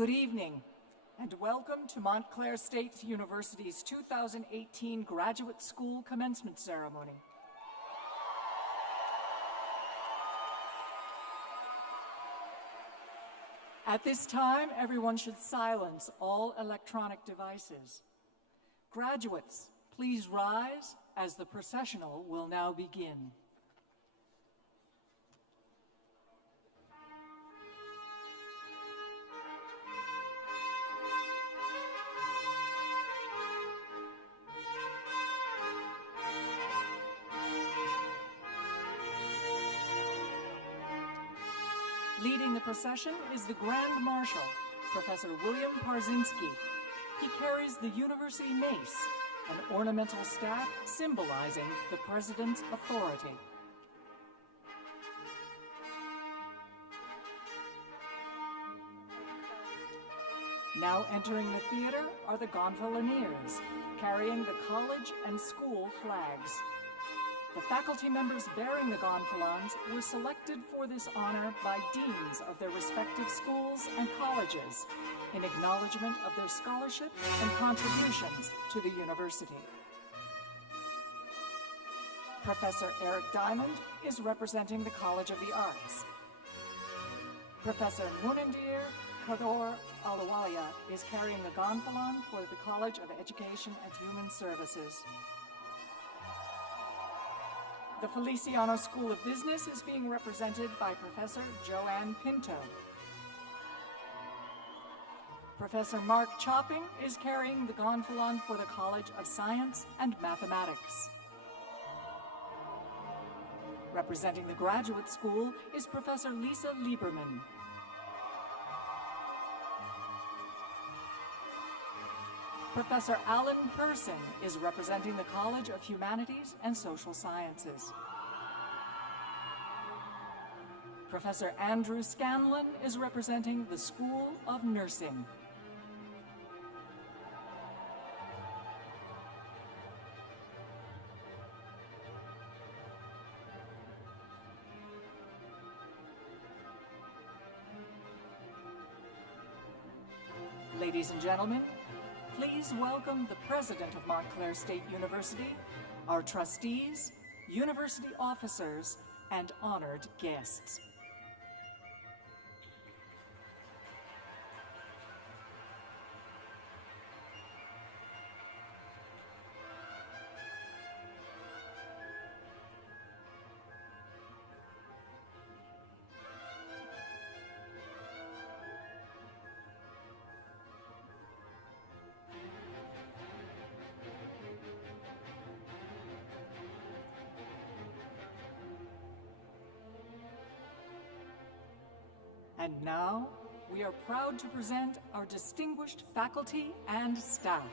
Good evening, and welcome to Montclair State University's 2018 Graduate School Commencement Ceremony. At this time, everyone should silence all electronic devices. Graduates, please rise as the processional will now begin. Leading the procession is the Grand Marshal, Professor William Parzinski. He carries the University Mace, an ornamental staff symbolizing the President's authority. Now entering the theater are the Gonfaloniers, carrying the college and school flags. The faculty members bearing the gonfalons were selected for this honor by deans of their respective schools and colleges in acknowledgement of their scholarship and contributions to the university. Professor Eric Diamond is representing the College of the Arts. Professor Munandir Kador Alawalia is carrying the gonfalon for the College of Education and Human Services. The Feliciano School of Business is being represented by Professor Joanne Pinto. Professor Mark Chopping is carrying the gonfalon for the College of Science and Mathematics. Representing the Graduate School is Professor Lisa Lieberman. Professor Alan Person is representing the College of Humanities and Social Sciences. Professor Andrew Scanlon is representing the School of Nursing. Ladies and gentlemen, please welcome the President of Montclair State University, our trustees, university officers, and honored guests. And now, we are proud to present our distinguished faculty and staff.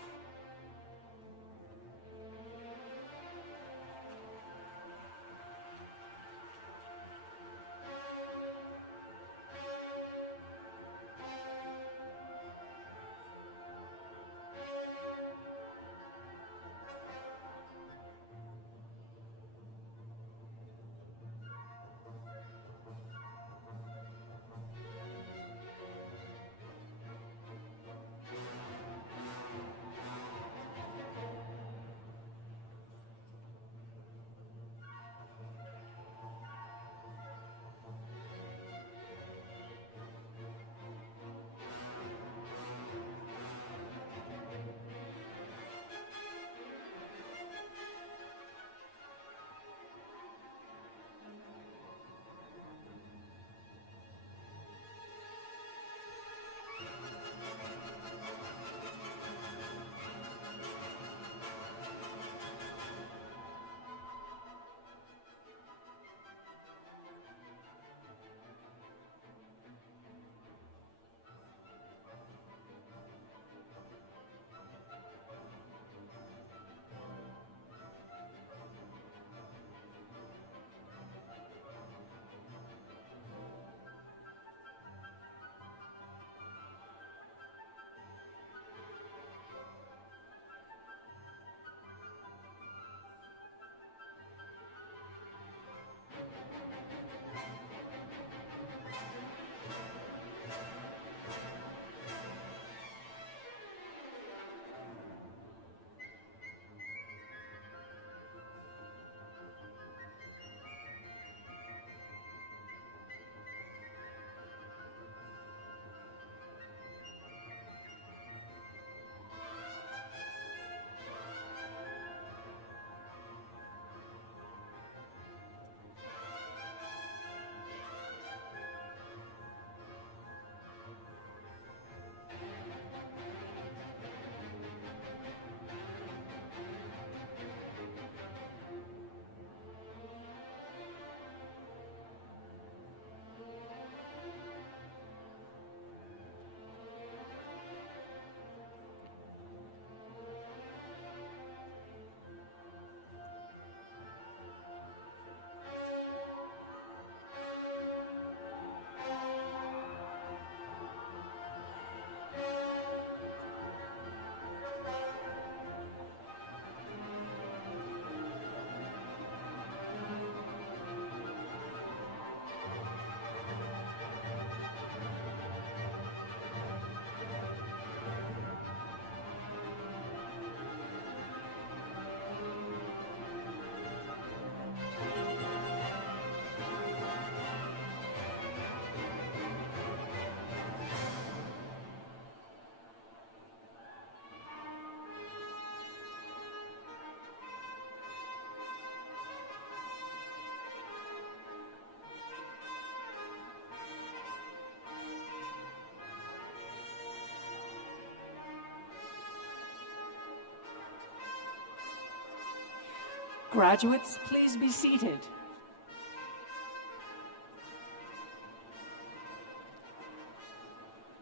Graduates, please be seated.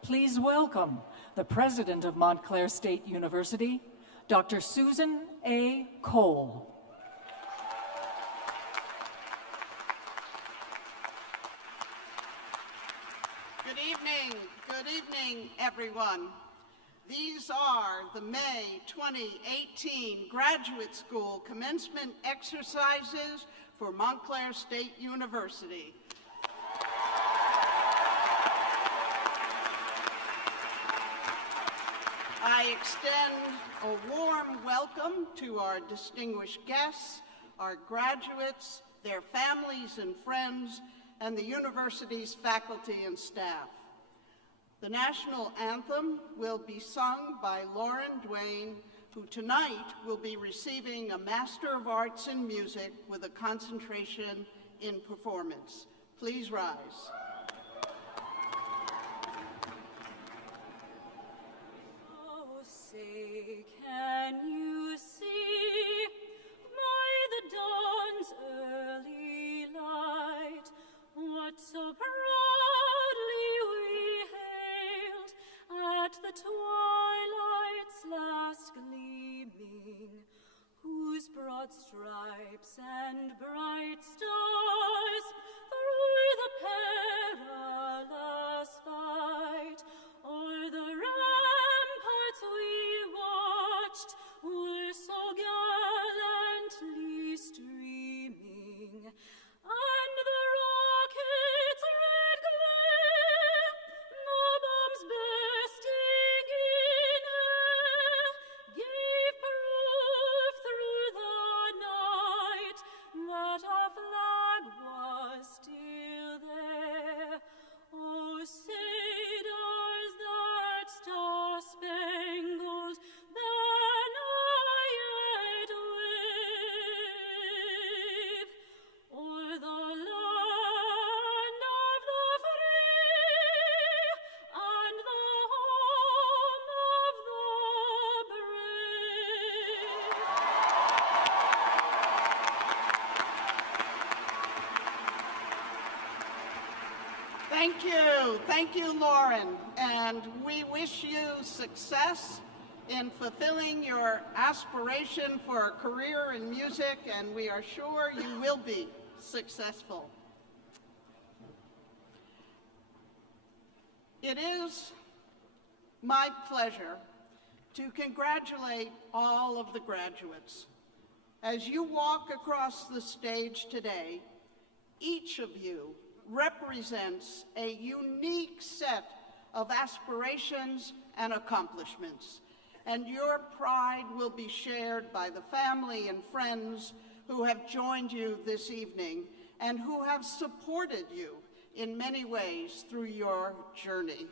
Please welcome the President of Montclair State University, Dr. Susan A. Cole. Good evening, everyone. These are the May 2018 Graduate School Commencement Exercises for Montclair State University. I extend a warm welcome to our distinguished guests, our graduates, their families and friends, and the university's faculty and staff. The national anthem will be sung by Lauren Duane, who tonight will be receiving a Master of Arts in Music with a concentration in performance. Please rise. Oh, say, can you see by the dawn's early light what so proudly we hailed at the twilight's last gleaming, whose broad stripes and bright stars through the perilous fight o'er the ramparts we watched were so gallantly streaming, and the rocket's red glare, the bombs bursting in air, gave proof through the night that our flag was still there. Oh, say does that star-spangled banner yet wave o'er the land of the free and the home of the brave? Thank you, Lauren, and we wish you success in fulfilling your aspiration for a career in music, and we are sure you will be successful. It is my pleasure to congratulate all of the graduates. As you walk across the stage today, each of you represents a unique set of aspirations and accomplishments, and your pride will be shared by the family and friends who have joined you this evening and who have supported you in many ways through your journey.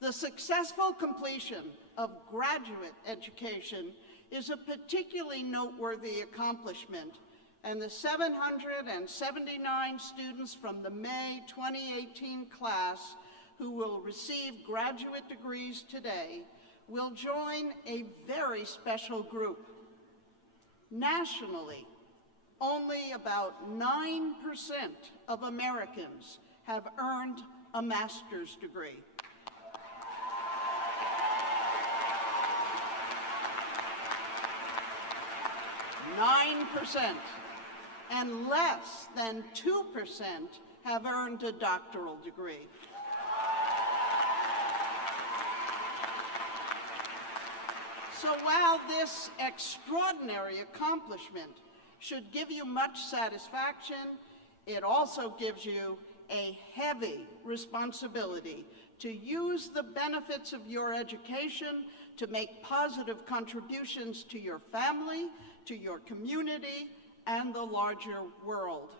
The successful completion of graduate education is a particularly noteworthy accomplishment, and the 779 students from the May 2018 class who will receive graduate degrees today will join a very special group. Nationally, only about 9% of Americans have earned a master's degree. And less than 2% have earned a doctoral degree. So while this extraordinary accomplishment should give you much satisfaction, it also gives you a heavy responsibility to use the benefits of your education to make positive contributions to your family, to your community, and the larger world.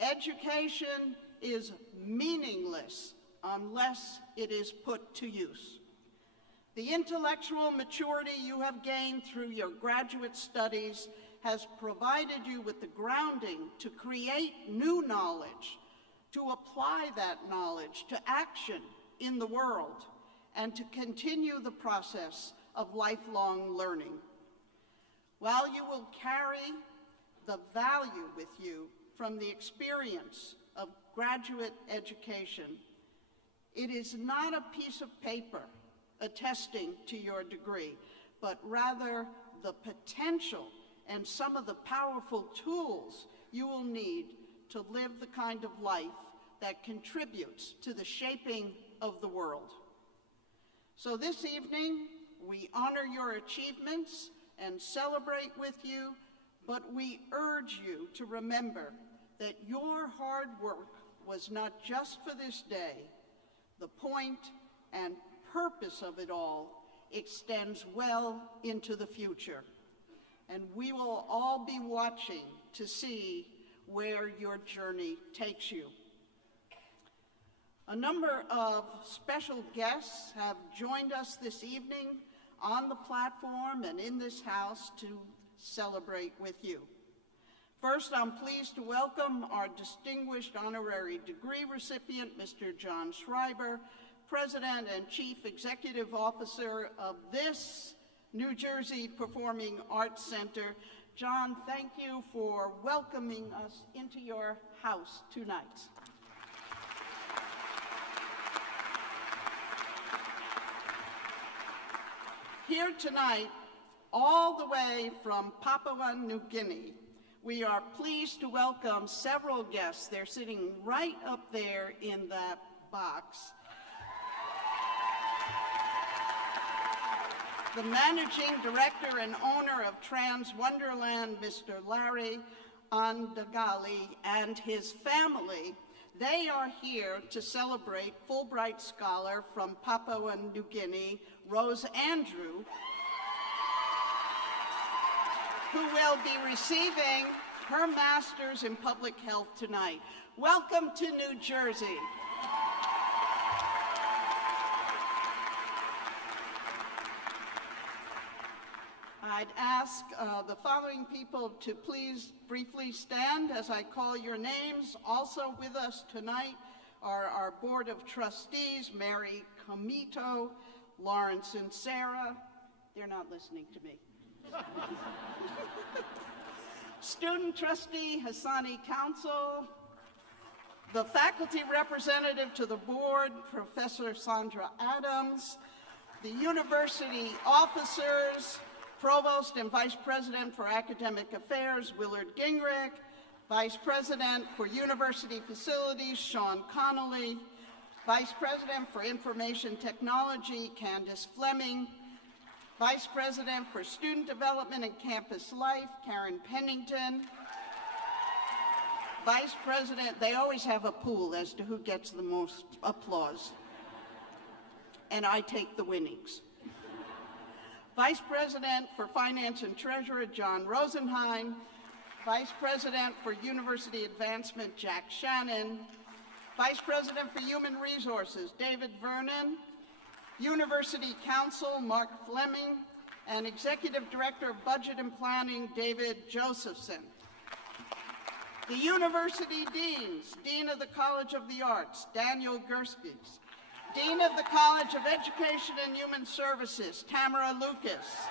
Education is meaningless unless it is put to use. The intellectual maturity you have gained through your graduate studies has provided you with the grounding to create new knowledge, to apply that knowledge to action in the world, and to continue the process of lifelong learning. While you will carry the value with you from the experience of graduate education, it is not a piece of paper attesting to your degree, but rather the potential and some of the powerful tools you will need to live the kind of life that contributes to the shaping of the world. So this evening, we honor your achievements and celebrate with you, but we urge you to remember that your hard work was not just for this day. The point and purpose of it all extends well into the future, and we will all be watching to see where your journey takes you. A number of special guests have joined us this evening on the platform and in this house to celebrate with you. First, I'm pleased to welcome our distinguished honorary degree recipient, Mr. John Schreiber, President and Chief Executive Officer of this New Jersey Performing Arts Center. John, thank you for welcoming us into your house tonight. Here tonight, all the way from Papua New Guinea, we are pleased to welcome several guests. They're sitting right up there in that box. The Managing Director and owner of Trans Wonderland, Mr. Larry Andagali, and his family. They are here to celebrate Fulbright Scholar from Papua New Guinea, Rose Andrew, who will be receiving her master's in public health tonight. Welcome to New Jersey. I'd ask the following people to please briefly stand as I call your names. Also with us tonight are our Board of Trustees, Mary Comito, Lawrence and Sarah. They're not listening to me. Student Trustee Hassani Council, the faculty representative to the board, Professor Sandra Adams, the university officers, Provost and Vice President for Academic Affairs, Willard Gingrich, Vice President for University Facilities, Sean Connolly, Vice President for Information Technology, Candace Fleming, Vice President for Student Development and Campus Life, Karen Pennington, Vice President, they always have a pool as to who gets the most applause, and I take the winnings. Vice President for Finance and Treasurer, John Rosenheim, Vice President for University Advancement, Jack Shannon, Vice President for Human Resources, David Vernon, University Counsel, Mark Fleming, and Executive Director of Budget and Planning, David Josephson. The University Deans, Dean of the College of the Arts, Daniel Gerskis, Dean of the College of Education and Human Services, Tamara Lucas,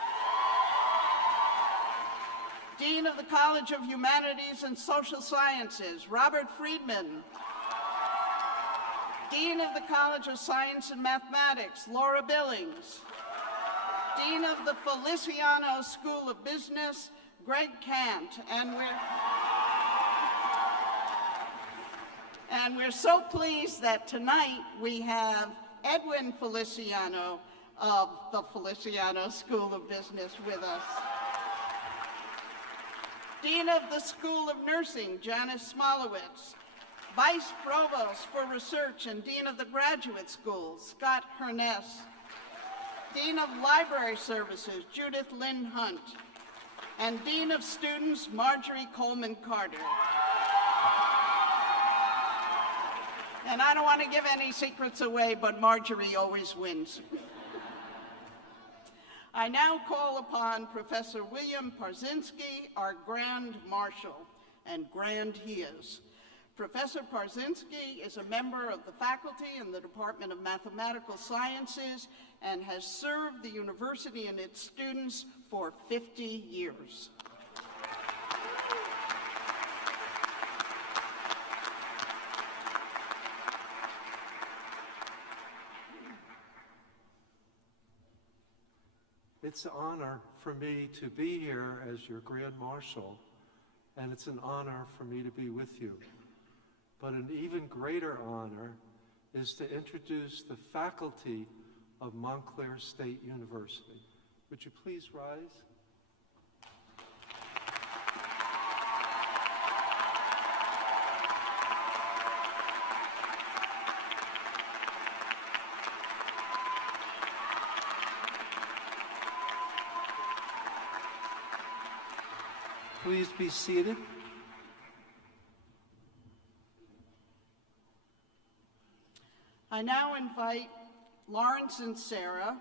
Dean of the College of Humanities and Social Sciences, Robert Friedman, Dean of the College of Science and Mathematics, Laura Billings, Dean of the Feliciano School of Business, Greg Kant, and we're so pleased that tonight we have Edwin Feliciano of the Feliciano School of Business with us. Dean of the School of Nursing, Janice Smolowitz. Vice Provost for Research and Dean of the Graduate School, Scott Herness. Dean of Library Services, Judith Lynn Hunt. And Dean of Students, Marjorie Coleman Carter. And I don't want to give any secrets away, but Marjorie always wins. I now call upon Professor William Parzinski, our Grand Marshal, and grand he is. Professor Parzinski is a member of the faculty in the Department of Mathematical Sciences and has served the university and its students for 50 years. It's an honor for me to be here as your Grand Marshal, and it's an honor for me to be with you. But an even greater honor is to introduce the faculty of Montclair State University. Would you please rise? Please be seated. I now invite Lawrence and Sarah,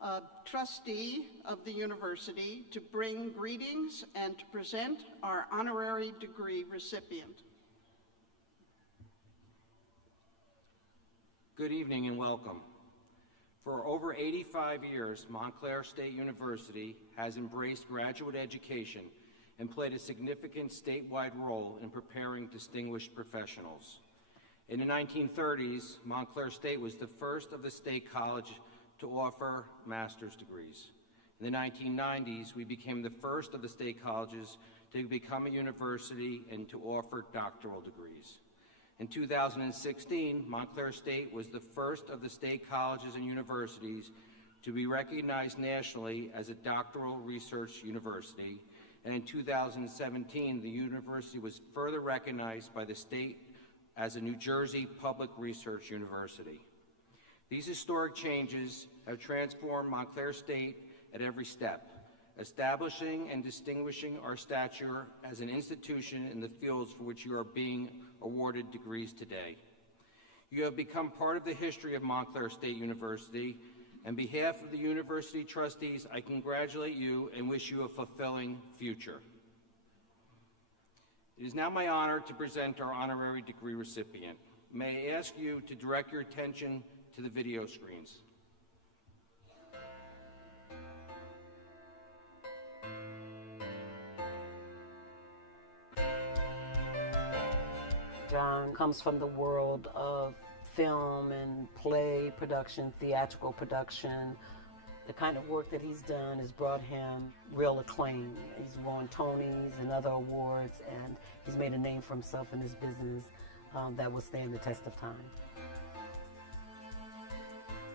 a trustee of the university, to bring greetings and to present our honorary degree recipient. Good evening and welcome. For over 85 years, Montclair State University has embraced graduate education and played a significant statewide role in preparing distinguished professionals. In the 1930s, Montclair State was the first of the state colleges to offer master's degrees. In the 1990s, we became the first of the state colleges to become a university and to offer doctoral degrees. In 2016, Montclair State was the first of the state colleges and universities to be recognized nationally as a doctoral research university. And in 2017, the university was further recognized by the state as a New Jersey public research university. These historic changes have transformed Montclair State at every step, establishing and distinguishing our stature as an institution in the fields for which you are being awarded degrees today. You have become part of the history of Montclair State University. On behalf of the university trustees, I congratulate you and wish you a fulfilling future. It is now my honor to present our honorary degree recipient. May I ask you to direct your attention to the video screens. John comes from the world of film and play production, theatrical production. The kind of work that he's done has brought him real acclaim. He's won Tonys and other awards, and he's made a name for himself in his business that will stand the test of time.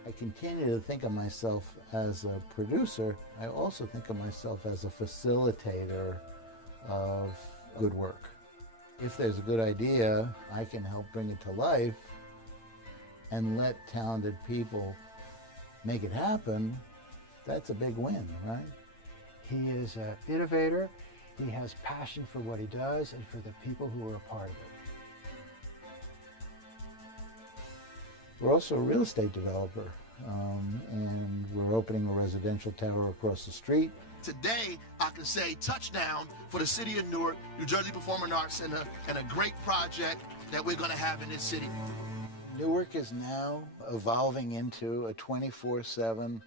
I continue to think of myself as a producer. I also think of myself as a facilitator of good work. If there's a good idea, I can help bring it to life and let talented people make it happen. That's a big win, right? He is an innovator. He has passion for what he does and for the people who are a part of it. We're also a real estate developer, and we're opening a residential tower across the street. Today, I can say touchdown for the city of Newark, New Jersey Performing Arts Center, and a great project that we're going to have in this city. Newark is now evolving into a 24/7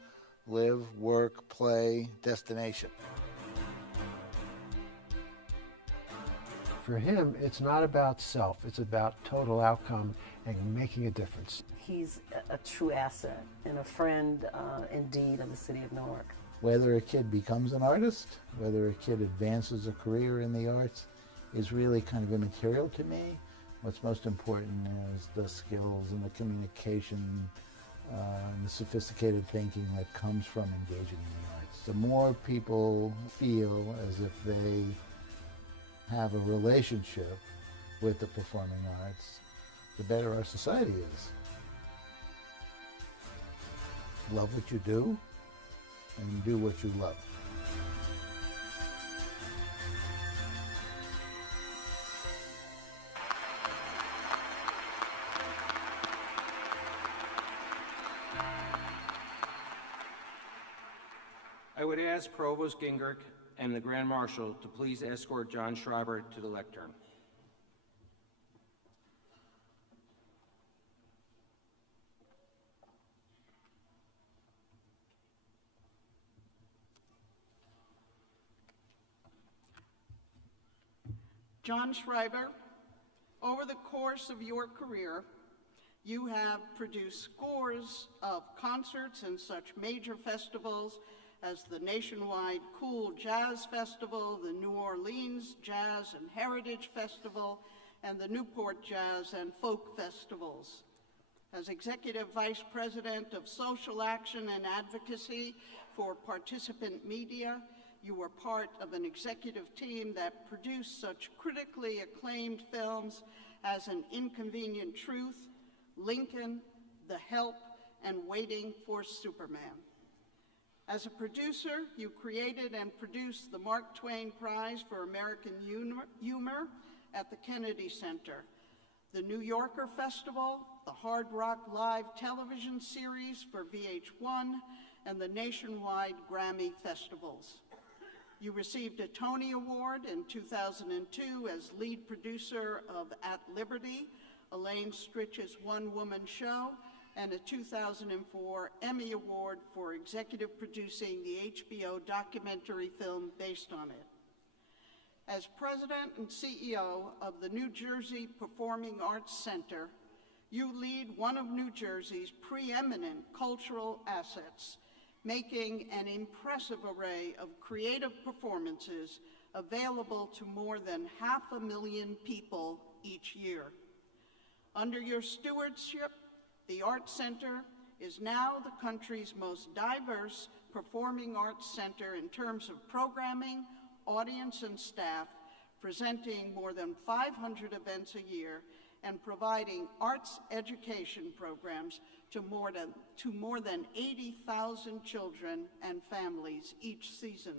live, work, play destination. For him, it's not about self. It's about total outcome and making a difference. He's a true asset and a friend indeed of the city of Newark. Whether a kid becomes an artist, whether a kid advances a career in the arts, is really kind of immaterial to me. What's most important is the skills and the communication and the sophisticated thinking that comes from engaging in the arts. The more people feel as if they have a relationship with the performing arts, the better our society is. Love what you do and do what you love. I would ask Provost Gingrich and the Grand Marshal to please escort John Schreiber to the lectern. John Schreiber, over the course of your career, you have produced scores of concerts in such major festivals as the nationwide Cool Jazz Festival, the New Orleans Jazz and Heritage Festival, and the Newport Jazz and Folk Festivals. As Executive Vice President of Social Action and Advocacy for Participant Media, you were part of an executive team that produced such critically acclaimed films as An Inconvenient Truth, Lincoln, The Help, and Waiting for Superman. As a producer, you created and produced the Mark Twain Prize for American Humor at the Kennedy Center, the New Yorker Festival, the Hard Rock Live television series for VH1, and the nationwide Grammy festivals. You received a Tony Award in 2002 as lead producer of At Liberty, Elaine Stritch's one-woman show, and a 2004 Emmy Award for executive producing the HBO documentary film based on it. As president and CEO of the New Jersey Performing Arts Center, you lead one of New Jersey's preeminent cultural assets, making an impressive array of creative performances available to more than 500,000 people each year. Under your stewardship, the Arts Center is now the country's most diverse performing arts center in terms of programming, audience, and staff, presenting more than 500 events a year and providing arts education programs to more than 80,000 children and families each season.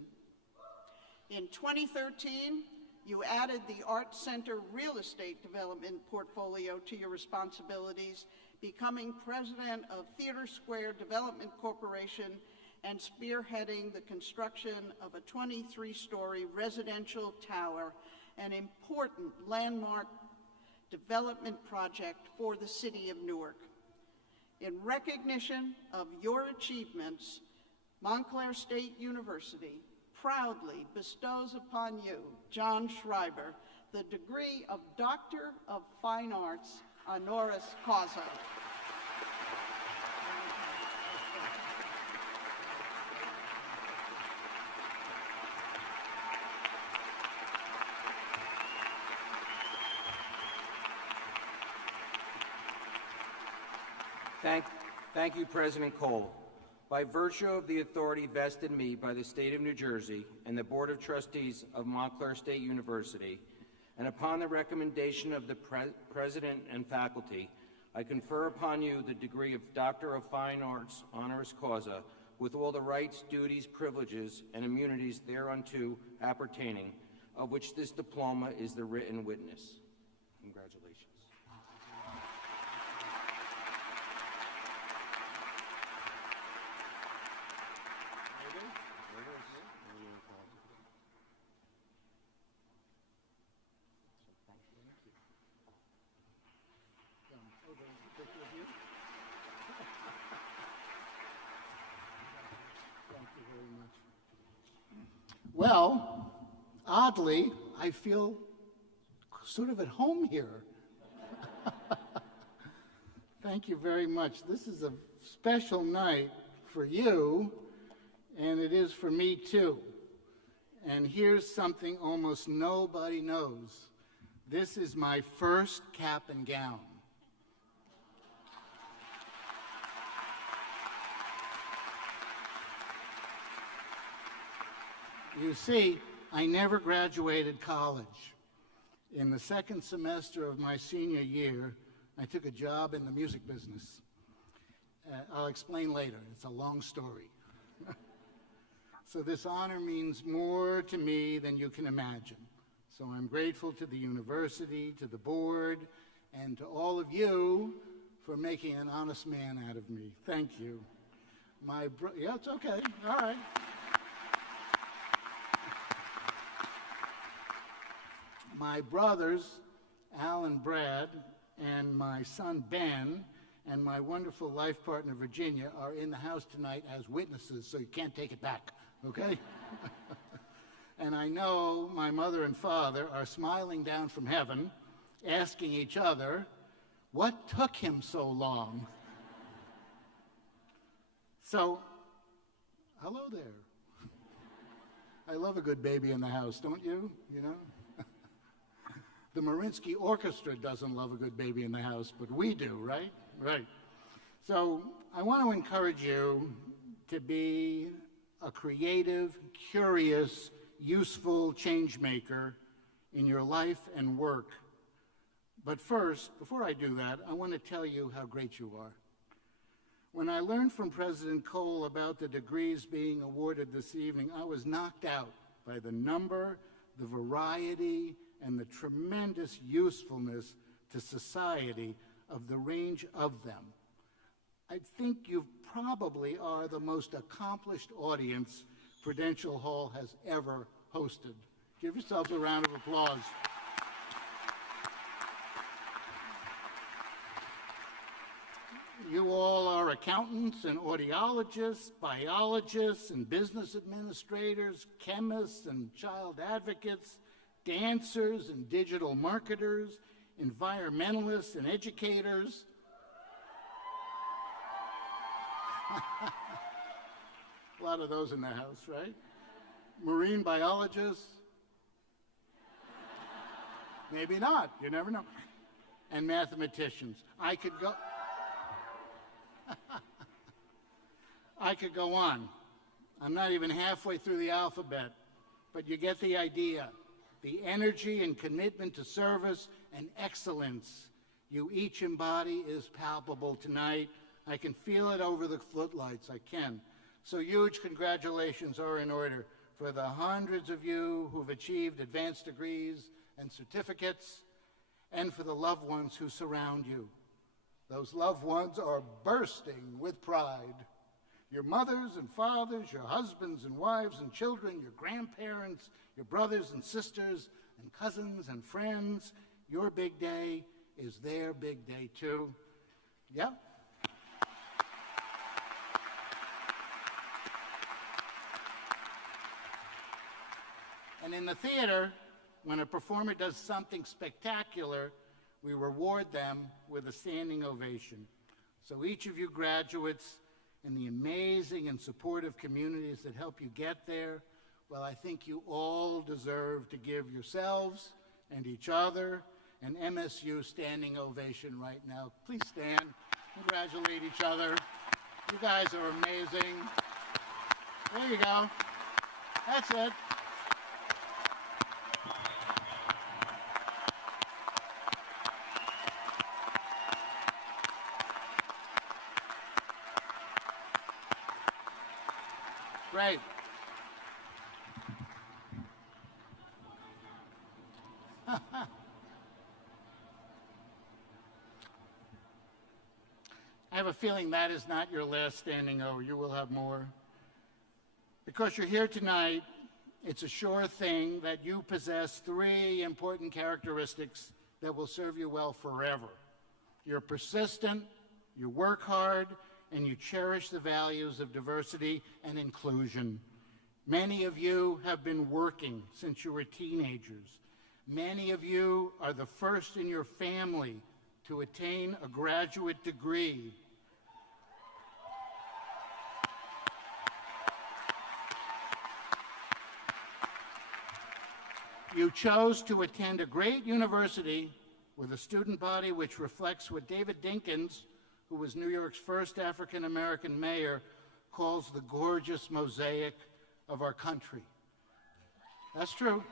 In 2013, you added the Arts Center real estate development portfolio to your responsibilities, becoming president of Theater Square Development Corporation and spearheading the construction of a 23-story residential tower, an important landmark development project for the city of Newark. In recognition of your achievements, Montclair State University proudly bestows upon you, John Schreiber, the degree of Doctor of Fine Arts honoris causa. Thank you, President Cole. By virtue of the authority vested in me by the State of New Jersey and the Board of Trustees of Montclair State University, and upon the recommendation of the President and faculty, I confer upon you the degree of Doctor of Fine Arts honoris causa with all the rights, duties, privileges, and immunities thereunto appertaining, of which this diploma is the written witness. Congratulations. Well, oddly, I feel sort of at home here. Thank you very much. This is a special night for you, and it is for me too. And here's something almost nobody knows. This is my first cap and gown. You see, I never graduated college. In the second semester of my senior year, I took a job in the music business. I'll explain later. It's a long story. So this honor means more to me than you can imagine. So I'm grateful to the university, to the board, and to all of you for making an honest man out of me. Thank you. Yeah, it's okay. All right. My brothers, Al and Brad, and my son Ben, and my wonderful life partner Virginia are in the house tonight as witnesses, so you can't take it back, okay? And I know my mother and father are smiling down from heaven, asking each other, what took him so long? So, hello there. I love a good baby in the house, don't you? You know? The Mariinsky Orchestra doesn't love a good baby in the house, but we do, right? Right. So I want to encourage you to be a creative, curious, useful change maker in your life and work. But first, before I do that, I want to tell you how great you are. When I learned from President Cole about the degrees being awarded this evening, I was knocked out by the number, the variety, and the tremendous usefulness to society of the range of them. I think you probably are the most accomplished audience Prudential Hall has ever hosted. Give yourselves a round of applause. You all are accountants and audiologists, biologists and business administrators, chemists and child advocates, dancers and digital marketers, environmentalists and educators. A lot of those in the house, right? Marine biologists. Maybe not, you never know. And mathematicians. I could go on. I'm not even halfway through the alphabet, but you get the idea. The energy and commitment to service and excellence you each embody is palpable tonight. I can feel it over the footlights, I can. So huge congratulations are in order for the hundreds of you who've achieved advanced degrees and certificates, and for the loved ones who surround you. Those loved ones are bursting with pride. Your mothers and fathers, your husbands and wives and children, your grandparents, your brothers and sisters, and cousins and friends. Your big day is their big day too. Yep. And in the theater, when a performer does something spectacular, we reward them with a standing ovation. So each of you graduates and the amazing and supportive communities that help you get there, well, I think you all deserve to give yourselves and each other an MSU standing ovation right now. Please stand, congratulate each other. You guys are amazing. There you go. That's it. Great. I have a feeling that is not your last standing O. You will have more. Because you're here tonight, it's a sure thing that you possess three important characteristics that will serve you well forever. You're persistent, you work hard, and you cherish the values of diversity and inclusion. Many of you have been working since you were teenagers. Many of you are the first in your family to attain a graduate degree. You chose to attend a great university with a student body which reflects what David Dinkins, who was New York's first African-American mayor, calls the gorgeous mosaic of our country. That's true.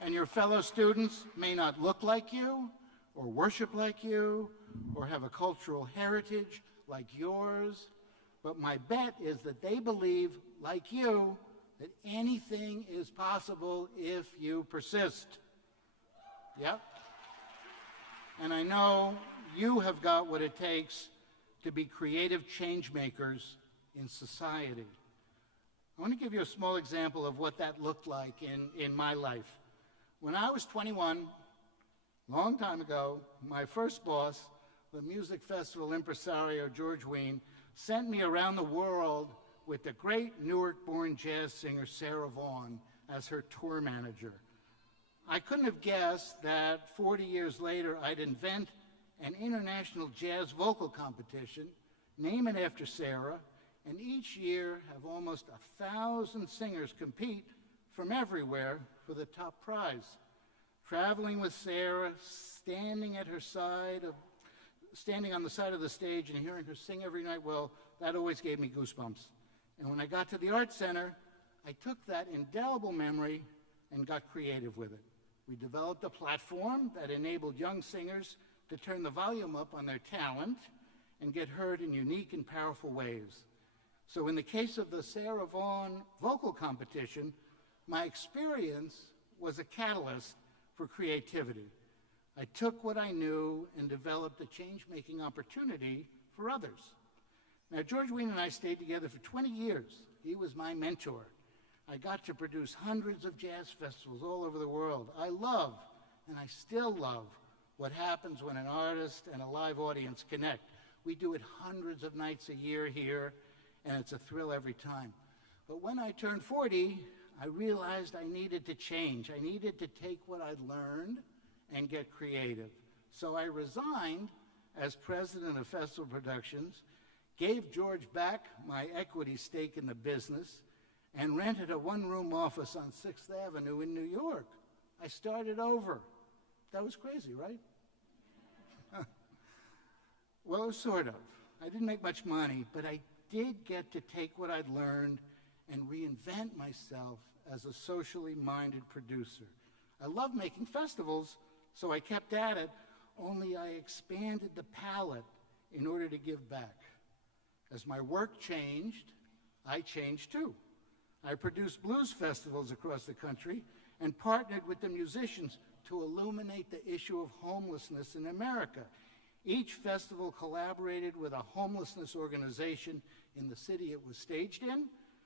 And your fellow students may not look like you, or worship like you, or have a cultural heritage like yours, but my bet is that they believe, like you, that anything is possible if you persist. Yep. And I know you have got what it takes to be creative change makers in society. I want to give you a small example of what that looked like in my life. When I was 21, long time ago, my first boss, the music festival impresario George Wein, sent me around the world with the great Newark-born jazz singer Sarah Vaughan as her tour manager. I couldn't have guessed that 40 years later I'd invent an international jazz vocal competition, name it after Sarah, and each year have almost 1,000 singers compete from everywhere for the top prize. Traveling with Sarah, standing on the side of the stage and hearing her sing every night, well, that always gave me goosebumps. And when I got to the Art Center, I took that indelible memory and got creative with it. We developed a platform that enabled young singers to turn the volume up on their talent and get heard in unique and powerful ways. So in the case of the Sarah Vaughan vocal competition, my experience was a catalyst for creativity. I took what I knew and developed a change-making opportunity for others. Now, George Wein and I stayed together for 20 years. He was my mentor. I got to produce hundreds of jazz festivals all over the world. I love, and I still love, what happens when an artist and a live audience connect. We do it hundreds of nights a year here, and it's a thrill every time. But when I turned 40, I realized I needed to change. I needed to take what I'd learned and get creative. So I resigned as president of Festival Productions, gave George back my equity stake in the business, and rented a one-room office on 6th Avenue in New York. I started over. That was crazy, right? Well, sort of. I didn't make much money, but I did get to take what I'd learned and reinvent myself as a socially minded producer. I love making festivals, so I kept at it, only I expanded the palette in order to give back. As my work changed, I changed too. I produced blues festivals across the country and partnered with the musicians to illuminate the issue of homelessness in America. Each festival collaborated with a homelessness organization in the city it was staged in.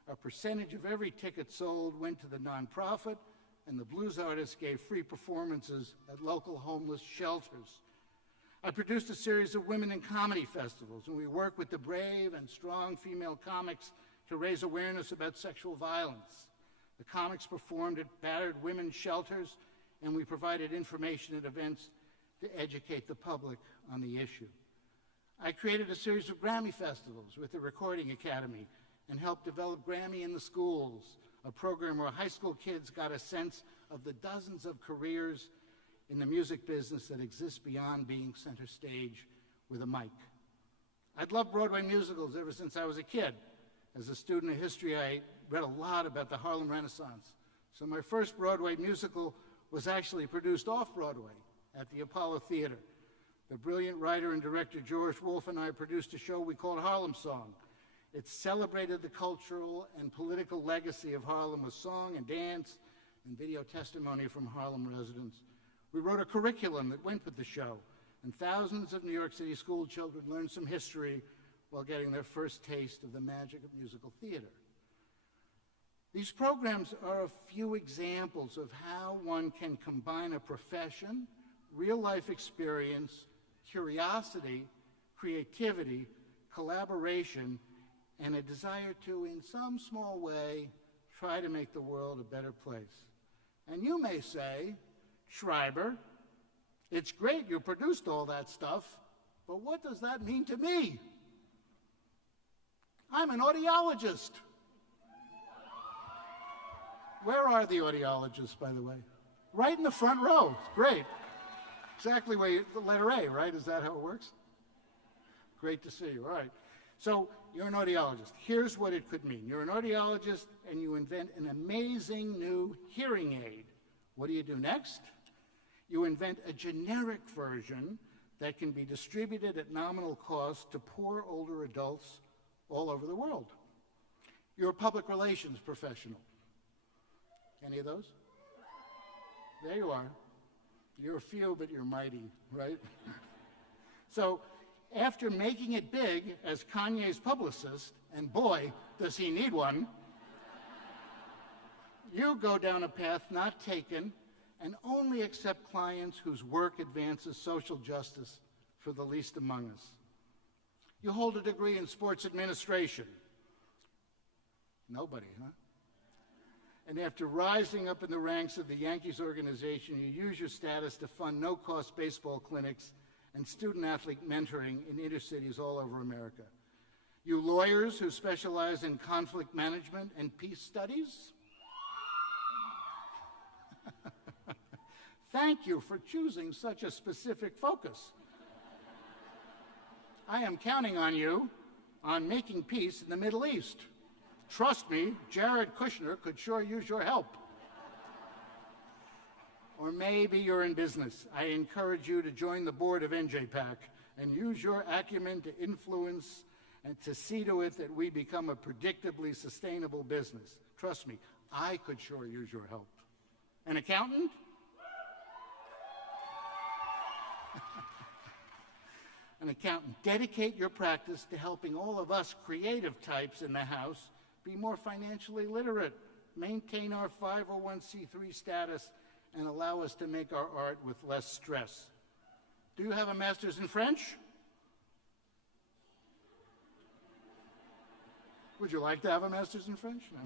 A percentage of every ticket sold went to the nonprofit, and the blues artists gave free performances at local homeless shelters. I produced a series of women in comedy festivals, and we worked with the brave and strong female comics to raise awareness about sexual violence. The comics performed at battered women's shelters, and we provided information at events to educate the public on the issue. I created a series of Grammy festivals with the Recording Academy and helped develop Grammy in the Schools, a program where high school kids got a sense of the dozens of careers in the music business that exist beyond being center stage with a mic. I'd loved Broadway musicals ever since I was a kid. As a student of history, I read a lot about the Harlem Renaissance. So my first Broadway musical was actually produced off-Broadway at the Apollo Theater. The brilliant writer and director George Wolfe and I produced a show we called Harlem Song. It celebrated the cultural and political legacy of Harlem with song and dance and video testimony from Harlem residents. We wrote a curriculum that went with the show, and thousands of New York City school children learned some history while getting their first taste of the magic of musical theater. These programs are a few examples of how one can combine a profession, real-life experience, curiosity, creativity, collaboration, and a desire to, in some small way, try to make the world a better place. And you may say, Schreiber, it's great you produced all that stuff, but what does that mean to me? I'm an audiologist. Where are the audiologists, by the way? Right in the front row. Great. Exactly where the letter A, right? Is that how it works? Great to see you. All right. So you're an audiologist. Here's what it could mean. You're an audiologist and you invent an amazing new hearing aid. What do you do next? You invent a generic version that can be distributed at nominal cost to poor older adults all over the world. You're a public relations professional. Any of those? There you are. You're few, but you're mighty, right? So after making it big as Kanye's publicist, and boy, does he need one, you go down a path not taken and only accept clients whose work advances social justice for the least among us. You hold a degree in sports administration. Nobody, huh? And after rising up in the ranks of the Yankees organization, you use your status to fund no-cost baseball clinics and student-athlete mentoring in inner cities all over America. You lawyers who specialize in conflict management and peace studies, thank you for choosing such a specific focus. I am counting on you on making peace in the Middle East. Trust me, Jared Kushner could sure use your help. Or maybe you're in business. I encourage you to join the board of NJPAC and use your acumen to influence and to see to it that we become a predictably sustainable business. Trust me, I could sure use your help. An accountant? An accountant. Dedicate your practice to helping all of us creative types in the house be more financially literate, maintain our 501c3 status, and allow us to make our art with less stress. Do you have a master's in French? Would you like to have a master's in French? No.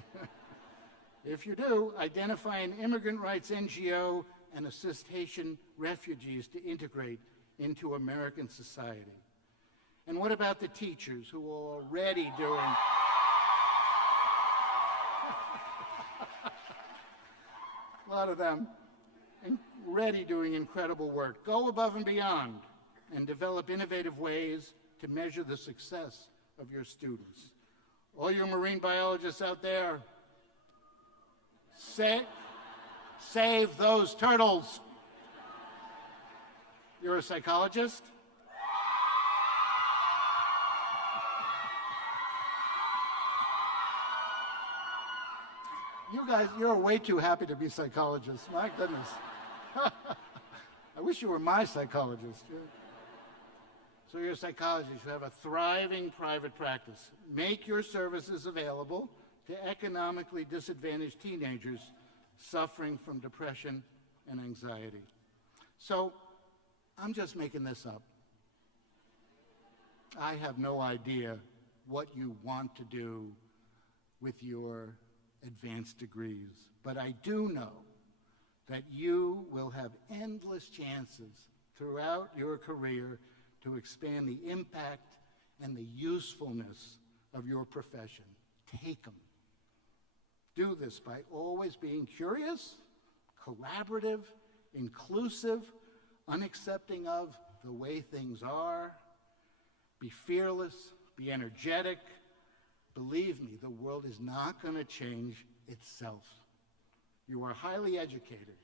If you do, identify an immigrant rights NGO and assist Haitian refugees to integrate into American society. And what about the teachers who are already doing a lot of them already doing incredible work? Go above and beyond and develop innovative ways to measure the success of your students. All you marine biologists out there, save those turtles. You're a psychologist? You guys, you're way too happy to be psychologists. My goodness. I wish you were my psychologist. So you're a psychologist. You have a thriving private practice. Make your services available to economically disadvantaged teenagers suffering from depression and anxiety. So I'm just making this up. I have no idea what you want to do with your advanced degrees, but I do know that you will have endless chances throughout your career to expand the impact and the usefulness of your profession. Take them. Do this by always being curious, collaborative, inclusive, unaccepting of the way things are. Be fearless, be energetic. Believe me, the world is not going to change itself. You are highly educated,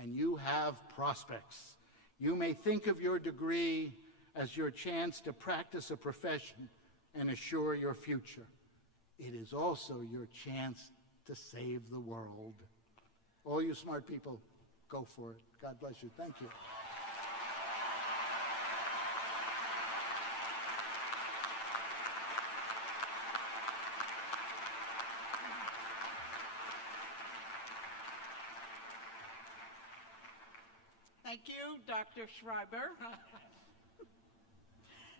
and you have prospects. You may think of your degree as your chance to practice a profession and assure your future. It is also your chance to save the world. All you smart people, go for it. God bless you. Thank you. Thank you, Dr. Schreiber.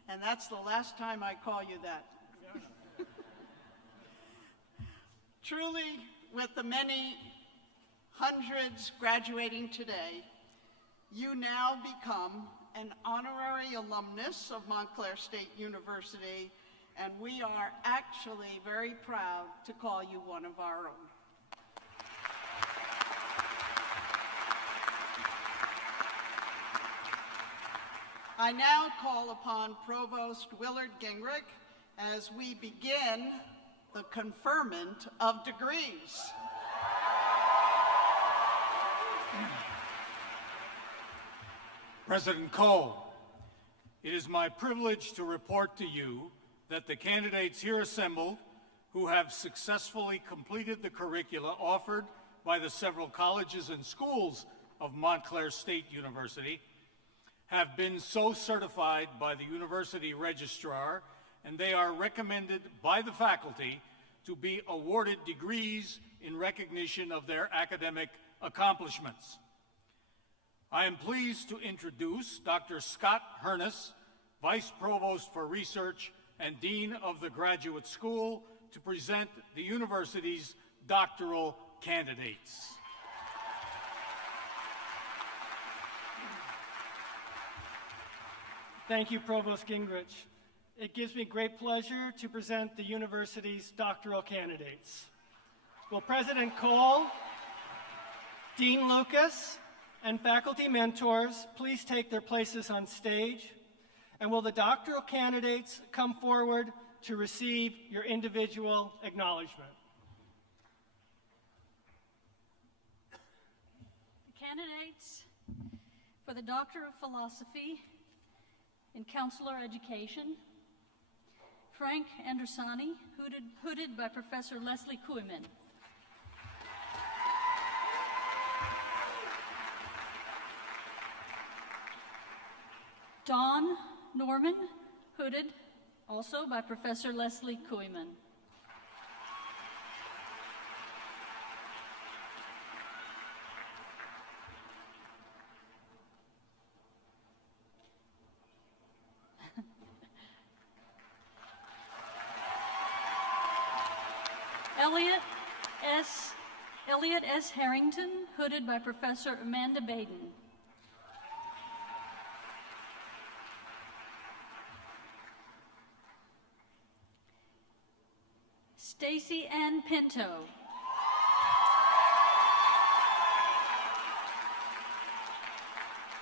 And that's the last time I call you that. Truly, with the many hundreds graduating today, you now become an honorary alumnus of Montclair State University, and we are actually very proud to call you one of our own. I now call upon Provost Willard Gingrich as we begin the conferment of degrees. President Cole, it is my privilege to report to you that the candidates here assembled, who have successfully completed the curricula offered by the several colleges and schools of Montclair State University, have been so certified by the university registrar, and they are recommended by the faculty to be awarded degrees in recognition of their academic accomplishments. I am pleased to introduce Dr. Scott Hernus, Vice Provost for Research and Dean of the Graduate School, to present the university's doctoral candidates. Thank you, Provost Gingrich. It gives me great pleasure to present the university's doctoral candidates. Will President Cole, Dean Lucas, and faculty mentors please take their places on stage? And will the doctoral candidates come forward to receive your individual acknowledgement? The candidates for the Doctor of Philosophy in Counselor Education: Frank Andersani, hooded by Professor Leslie Kuiman. Don Norman, hooded also by Professor Leslie Kuiman. Elliot S. Harrington, hooded by Professor Amanda Baden. Stacy Ann Pinto.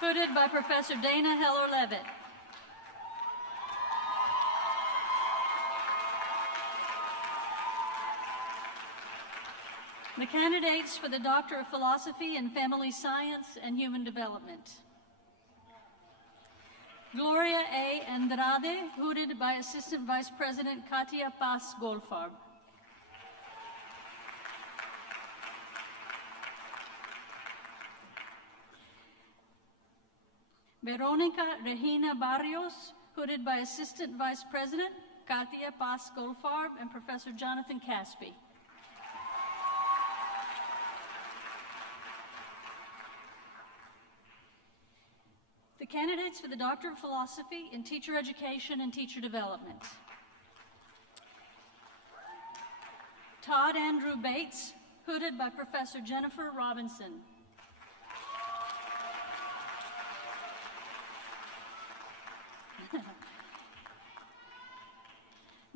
Hooded by Professor Dana Heller-Levitt. The candidates for the Doctor of Philosophy in Family Science and Human Development: Gloria A. Andrade, hooded by Assistant Vice President Katia Paz Goldfarb. Veronica Regina Barrios, hooded by Assistant Vice President Katia Paz Goldfarb and Professor Jonathan Caspi. The candidates for the Doctor of Philosophy in Teacher Education and Teacher Development: Todd Andrew Bates, hooded by Professor Jennifer Robinson.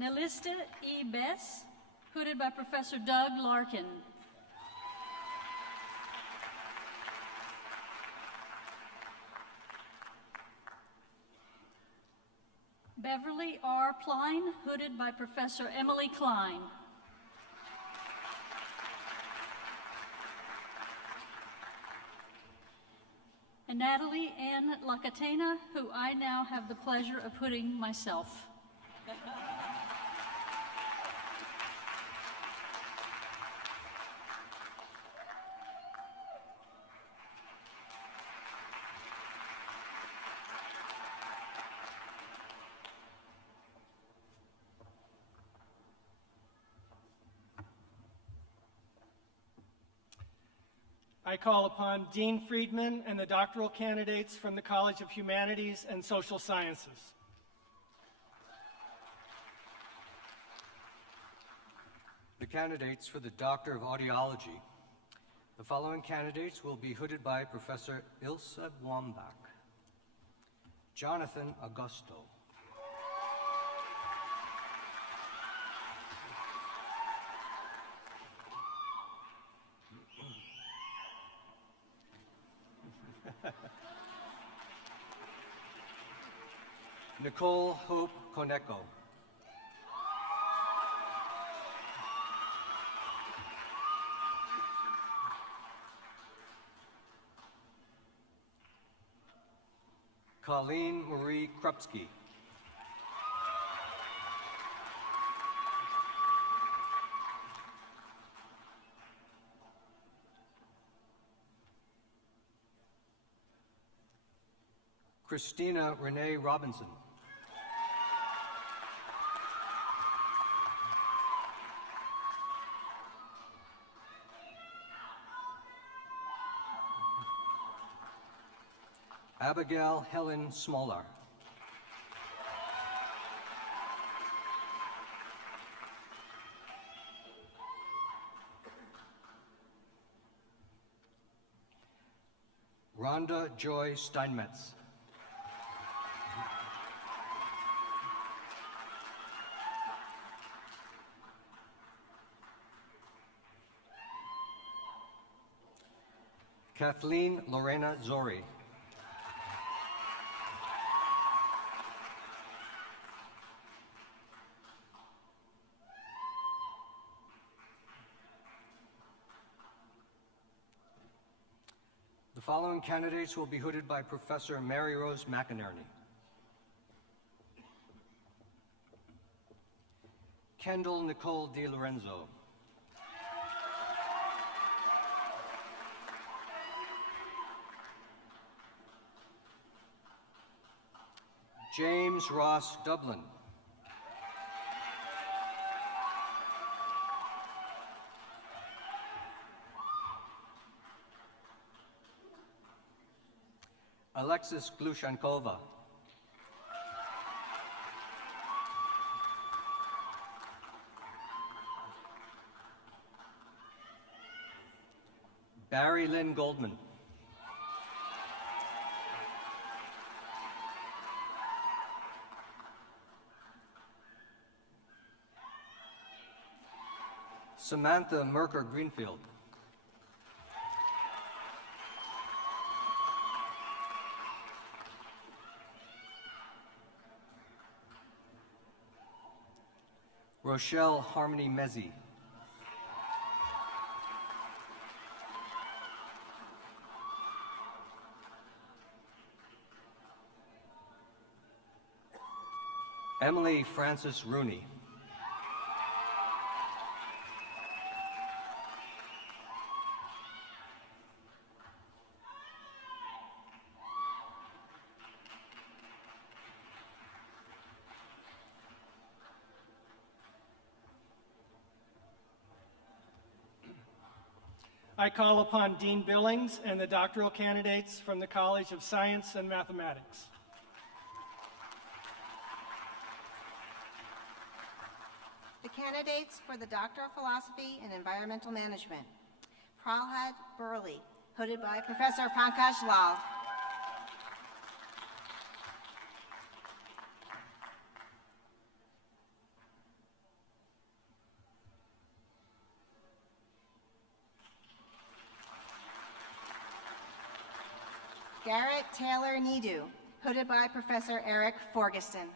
Nelista E. Bess, hooded by Professor Doug Larkin. Beverly R. Pline, hooded by Professor Emily Klein. And Natalie Ann Lacatena, who I now have the pleasure of hooding myself. I call upon Dean Friedman and the doctoral candidates from the College of Humanities and Social Sciences. The candidates for the Doctor of Audiology. The following candidates will be hooded by Professor Ilse Wambach: Jonathan Augusto, Nicole Hope Koneko, Colleen Marie Krupski, Christina Renee Robinson, Abigail Helen Smolar, Rhonda Joy Steinmetz. Kathleen Lorena Zori. The following candidates will be hooded by Professor Mary Rose McInerney. Kendall Nicole DiLorenzo. James Ross Dublin. Alexis Glushankova. Barry Lynn Goldman. Samantha Merker Greenfield. Rochelle Harmony Mezzi. Emily Frances Rooney. I call upon Dean Billings and the doctoral candidates from the College of Science and Mathematics. The candidates for the Doctor of Philosophy and Environmental Management. Prahlad Burley, hooded by Professor Pankaj Lal. Garrett Taylor Nidu, hooded by Professor Eric Forgeston.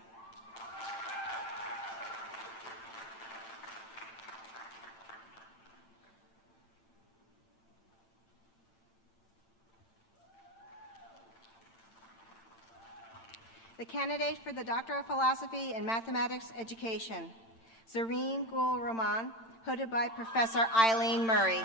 The candidate for the Doctor of Philosophy and Mathematics Education, Zareen Gul Rahman, hooded by Professor Eileen Murray.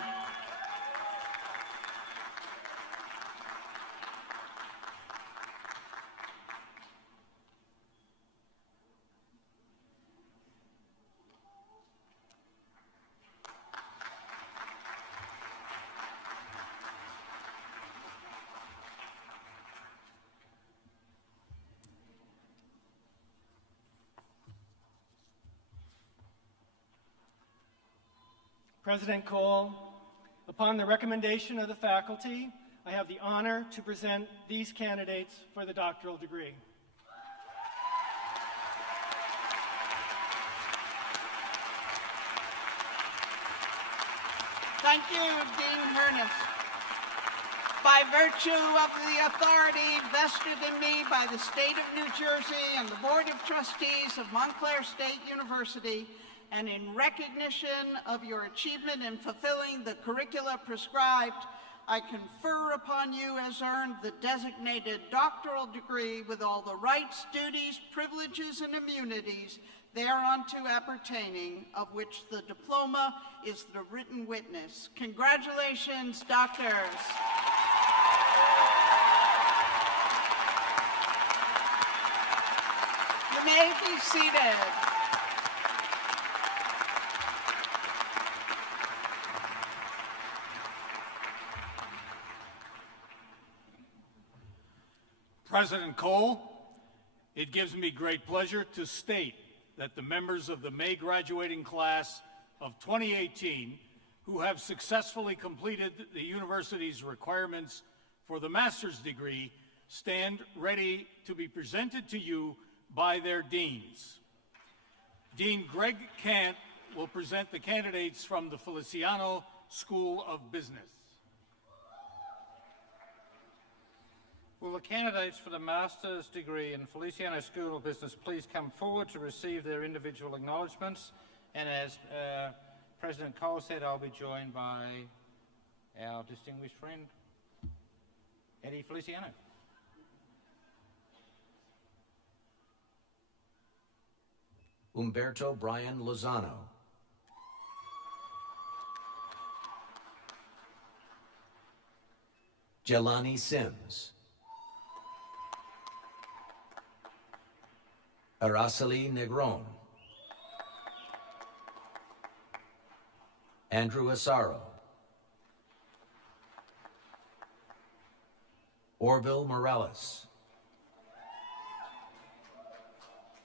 President Cole, upon the recommendation of the faculty, I have the honor to present these candidates for the doctoral degree. Thank you, Dean Hernus. By virtue of the authority vested in me by the State of New Jersey and the Board of Trustees of Montclair State University, and in recognition of your achievement in fulfilling the curricula prescribed, I confer upon you as earned the designated doctoral degree with all the rights, duties, privileges, and immunities thereunto appertaining, of which the diploma is the written witness. Congratulations, doctors. You may be seated. President Cole, it gives me great pleasure to state that the members of the May graduating class of 2018 who have successfully completed the university's requirements for the master's degree stand ready to be presented to you by their deans. Dean Greg Kant will present the candidates from the Feliciano School of Business. Will the candidates for the master's degree in Feliciano School of Business please come forward to receive their individual acknowledgements? And as President Cole said, I'll be joined by our distinguished friend, Eddie Feliciano. Umberto Brian Lozano. Jelani Sims. Araceli Negron. Andrew Asaro. Orville Morales.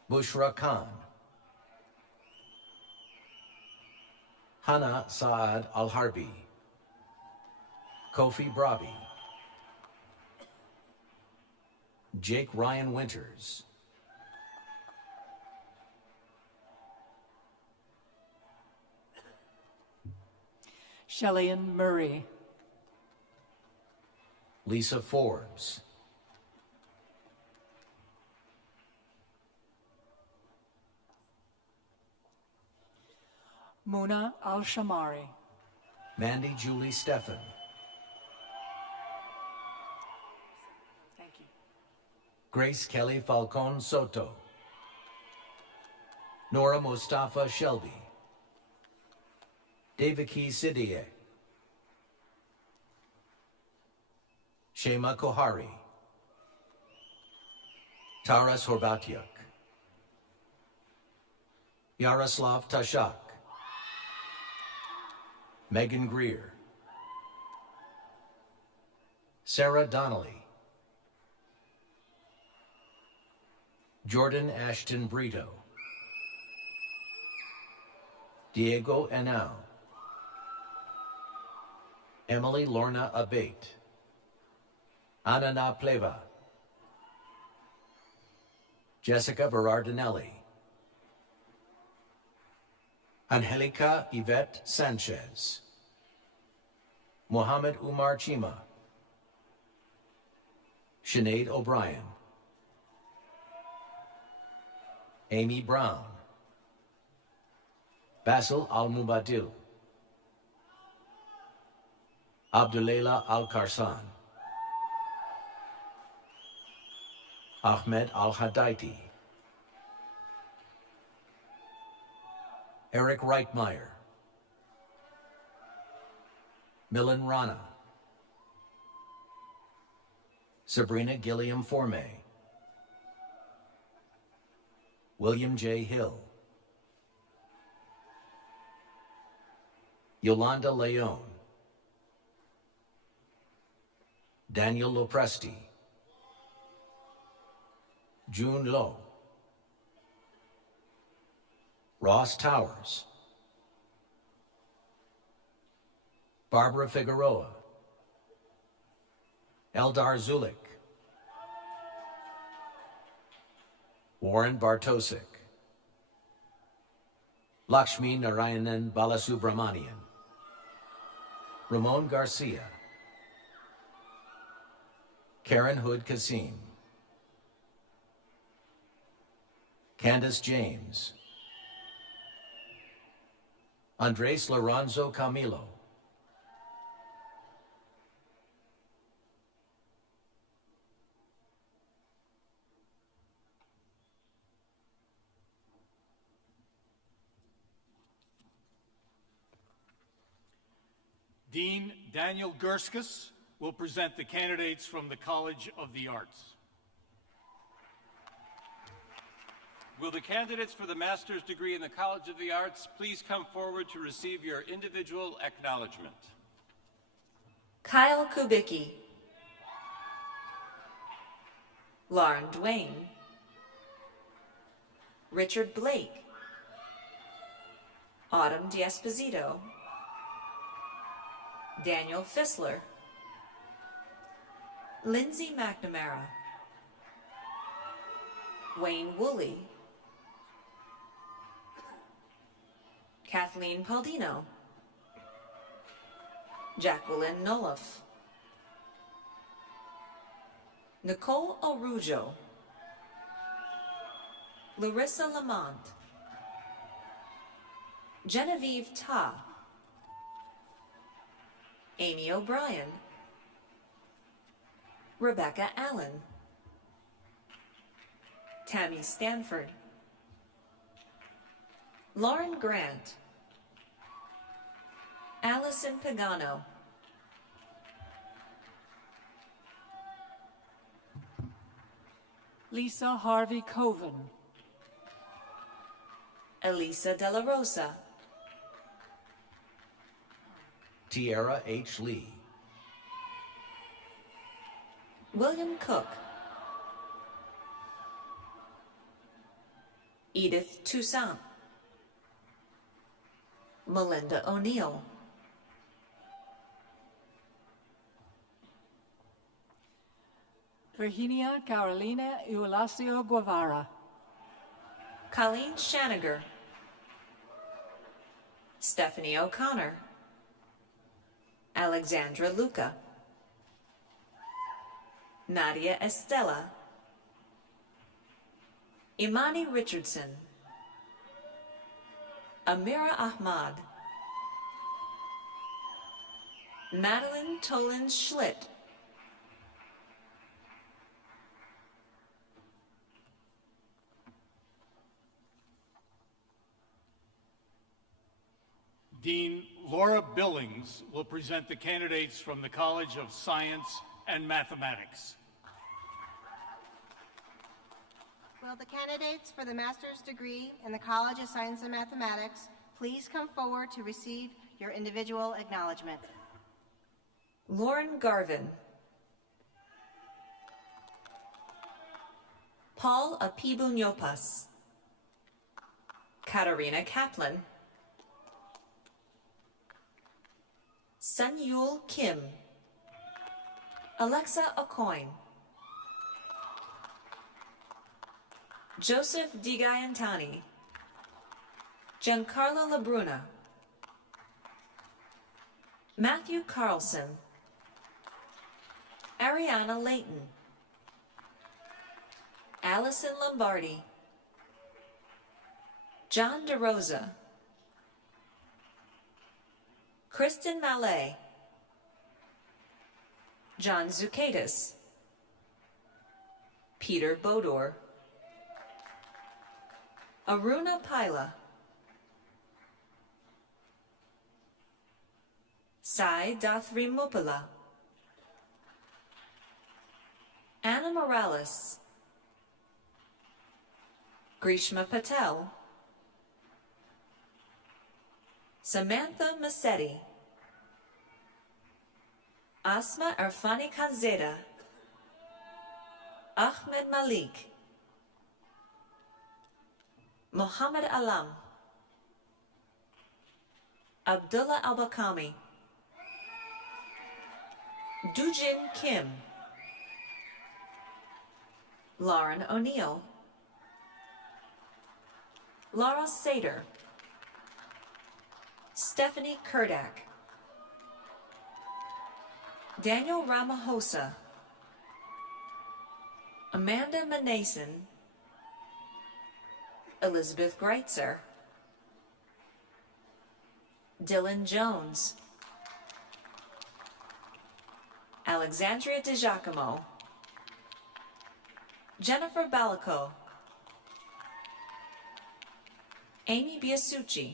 Bushra Khan. Hana Saad Al-Harbi. Kofi Brabi. Jake Ryan Winters. Shellyan Murray. Lisa Forbes. Muna Al-Shamari. Mandy Julie Steffen. Thank you. Grace Kelly Falcon Soto. Nora Mustafa Shelby. Devaki Siddiye. Shema Kohari. Taras Horbatyuk. Yaroslav Tashak. Megan Greer. Sarah Donnelly. Jordan Ashton Brito. Diego Enau. Emily Lorna Abate. Anana Pleva. Jessica Berardinelli. Angelica Yvette Sanchez. Mohammed Umar Chima. Sinead O'Brien. Amy Brown. Basil Al-Mubadil. Abdulela Al-Karsan. Ahmed Al-Hadaiti. Eric Reitmeyer. Milan Rana. Sabrina Gilliam Formay. William J. Hill. Yolanda Leon. Daniel Lopresti. June Lowe. Ross Towers. Barbara Figueroa. Eldar Zulik. Warren Bartosik. Lakshmi Narayanan Balasubramanian. Ramon Garcia. Karen Hood Kasim. Candace James. Andres Lorenzo Camilo. Dean Daniel Gurskus will present the candidates from the College of the Arts. Will the candidates for the master's degree in the College of the Arts please come forward to receive your individual acknowledgement? Kyle Kubicki. Lauren Duane. Richard Blake. Autumn D'Esposito. Daniel Fissler. Lindsay McNamara, Wayne Woolley, Kathleen Paldino, Jacqueline Noloff, Nicole Arujo, Larissa Lamont, Genevieve Ta, Amy O'Brien, Rebecca Allen, Tammy Stanford, Lauren Grant, Allison Pagano, Lisa Harvey Coven, Elisa De La Rosa, Tierra H. Lee, William Cook, Edith Toussaint, Melinda O'Neill, Virginia Carolina Eulacio Guevara, Colleen Shaniger, Stephanie O'Connor, Alexandra Luca, Nadia Estella, Imani Richardson, Amira Ahmad, Madeline Tolan Schlitt, Dean Laura Billings will present the candidates from the College of Science and Mathematics. Will the candidates for the master's degree in the College of Science and Mathematics please come forward to receive your individual acknowledgement? Lauren Garvin, Paul Apibunyopas, Katarina Kaplan, Sun-Yul Kim, Alexa Aucoin, Joseph DiGaiantani, Giancarlo Labruna, Matthew Carlson, Ariana Layton, Allison Lombardi, John DeRosa, Kristen Mallet, John Zucaitis, Peter Bodor, Aruna Pila, Sai Dathri Mupala, Anna Morales, Grishma Patel, Samantha Massetti, Asma Arfani Khanzeda, Ahmed Malik, Mohammed Alam, Abdullah Al-Bakami, Dujin Kim, Lauren O'Neill, Laura Sater, Stephanie Kurdak, Daniel Ramahosa, Amanda Manason, Elizabeth Greitzer, Dylan Jones, Alexandria DiGiacomo, Jennifer Balaco, Amy Biasucci,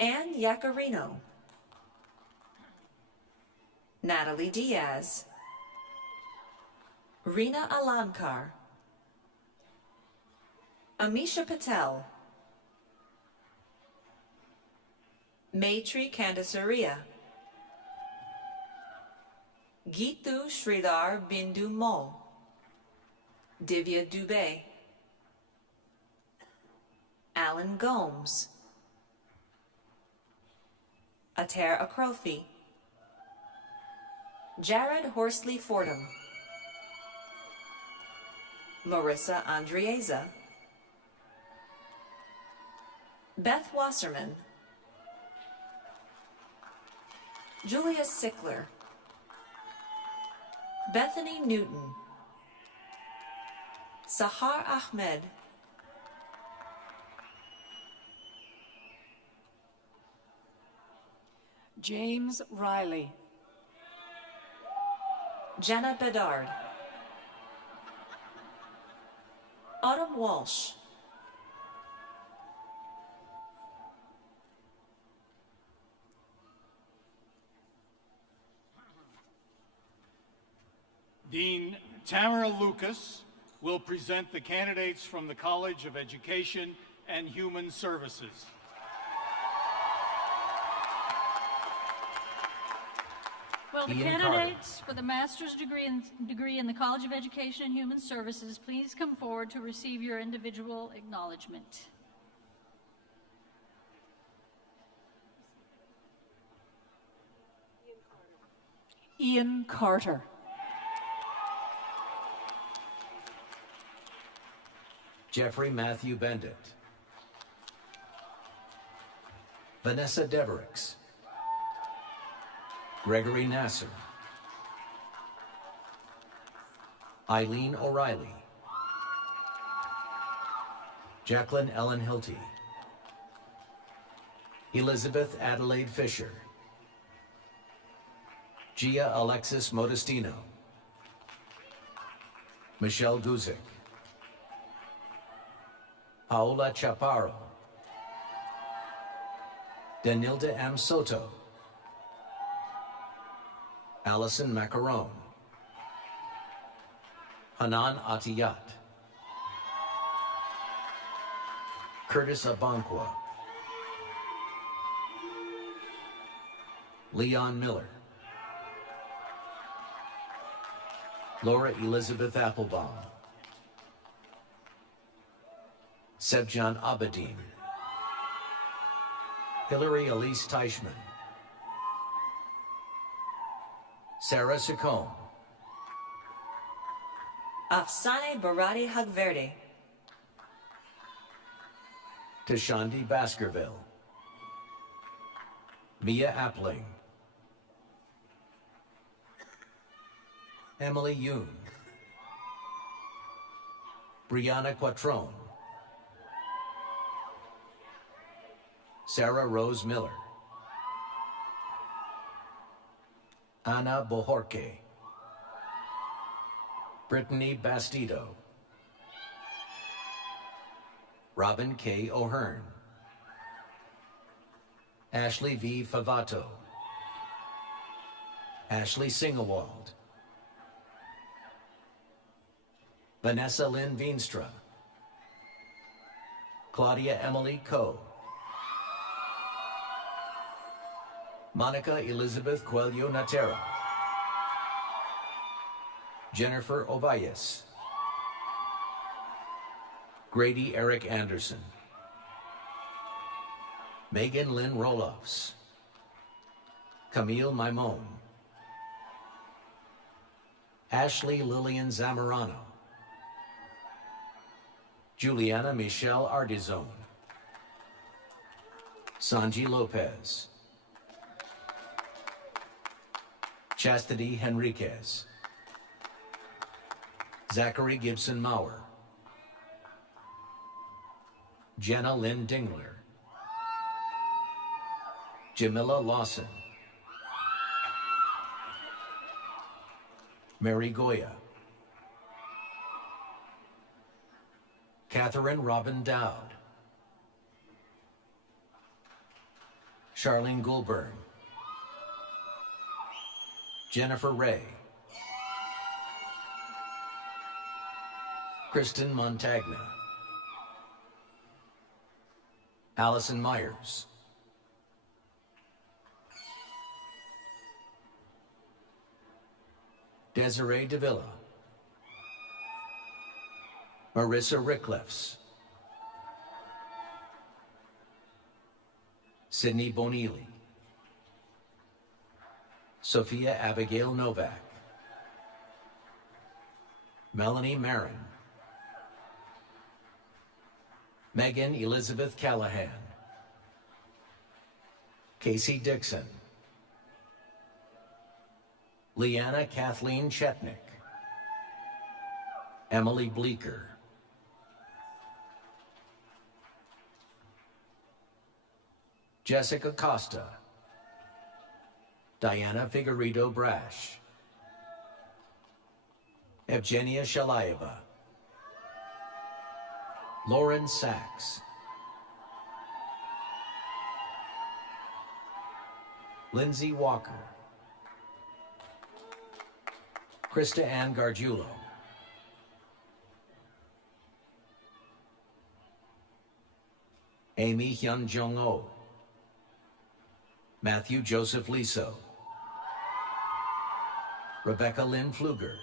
Ann Yacarino, Natalie Diaz, Rina Alamkar, Amisha Patel, Maitri Kandasaria, Gitu Sridhar Bindu Mo, Divya Dubey, Alan Gomes, Ater Akrofi, Jared Horsley Fordham, Marissa Andrieza, Beth Wasserman, Julia Sickler, Bethany Newton, Sahar Ahmed, James Riley, Jenna Bedard, Autumn Walsh, Dean Tamara Lucas will present the candidates from the College of Education and Human Services. Will the Ian candidates for the master's degree in the College of Education and Human Services please come forward to receive your individual acknowledgement? Ian Carter, Jeffrey Matthew Bendit, Vanessa Deverix, Gregory Nasser, Eileen O'Reilly, Jacqueline Ellen Hilty, Elizabeth Adelaide Fisher, Gia Alexis Modestino, Michelle Guzik, Paola Chaparro, Danilda M. Soto, Allison Macaron, Hanan Atiyat, Curtis Abanqua, Leon Miller, Laura Elizabeth Applebaum, Sebjan Abedin, Hillary Elise Teichman, Sarah Sacombe, Afsane Barati Hagverde, Tashandi Baskerville, Mia Appling, Emily Yoon, Brianna Quattrone, Sarah Rose Miller, Ana Bohorque, Brittany Bastido, Robin K. O'Hearn, Ashley V. Favato, Ashley Singewald, Vanessa Lynn Veenstra, Claudia Emily Coe, Monica Elizabeth Coelho Natera, Jennifer Ovalles, Grady Eric Anderson, Megan Lynn Roloffs, Camille Maimon, Ashley Lillian Zamorano, Juliana Michelle Ardizone, Sanji Lopez, Chastity Henriquez, Zachary Gibson Maurer, Jenna Lynn Dingler, Jamila Lawson, Mary Goya, Catherine Robin Dowd, Charlene Goulburn, Jennifer Ray, Kristen Montagna, Allison Myers, Desiree Davila, Marissa Rickliffs, Sydney Bonili, Sophia Abigail Novak, Melanie Marin, Megan Elizabeth Callahan, Casey Dixon, Leanna Kathleen Chetnick, Emily Bleeker, Jessica Costa, Diana Figueredo Brash, Evgenia Shalayeva, Lauren Sachs, Lindsay Walker, Krista Ann Gargiulo, Amy Hyun Jung Oh, Matthew Joseph Liso, Rebecca Lynn Pfluger,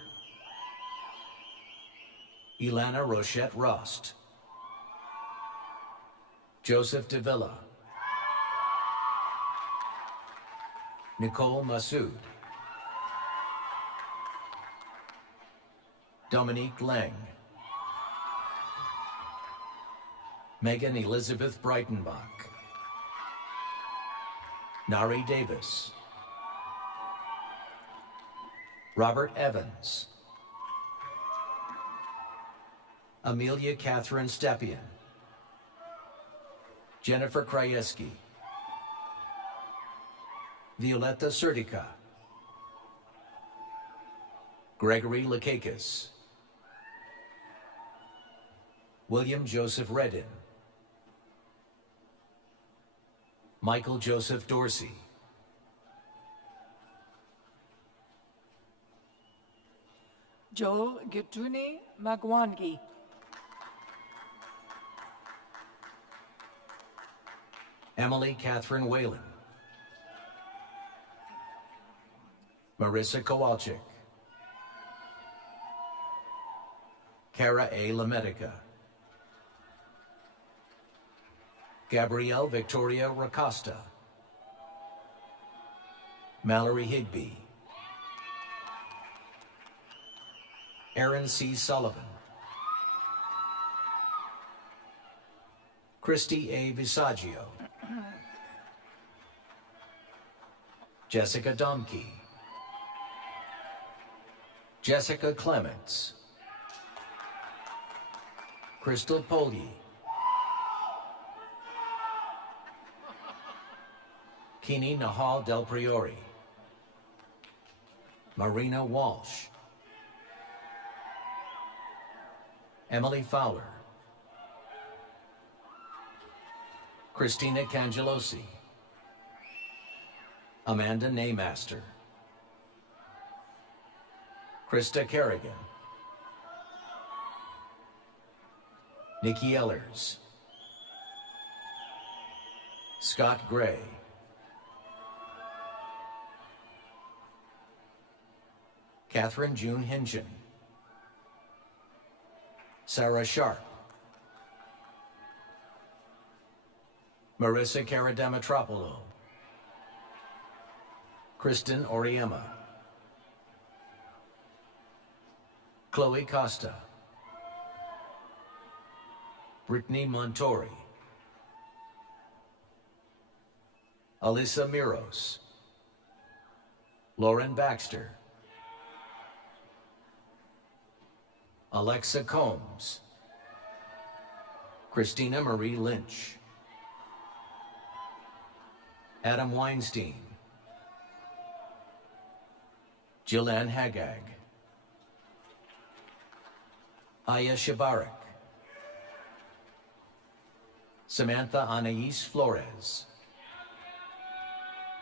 Ilana Rochette Rost, Joseph Davila, Nicole Massoud, Dominique Lang, Megan Elizabeth Breitenbach, Nari Davis, Robert Evans, Amelia Catherine Stepien, Jennifer Krajewski, Violetta Sertica, Gregory Lakakis, William Joseph Redden, Michael Joseph Dorsey, Joel Gituni Magwangi, Emily Catherine Whalen, Marissa Kowalczyk, Cara A. LaMedica, Gabrielle Victoria Racosta, Mallory Higby, Aaron C. Sullivan, Christy A. Visaggio, Jessica Domke, Jessica Clements, Crystal Polye, Kini Nahal Del Priori, Marina Walsh, Emily Fowler, Christina Cangelosi, Amanda Naymaster, Krista Kerrigan, Nikki Ellers, Scott Gray, Catherine June Hinchin, Sarah Sharp, Marissa Karademetropoulos, Kristen Oriema, Chloe Costa, Brittany Montori, Alyssa Miros, Lauren Baxter, Alexa Combs, Christina Marie Lynch, Adam Weinstein, Jillian Hagag, Aya Shabarik, Samantha Anais Flores,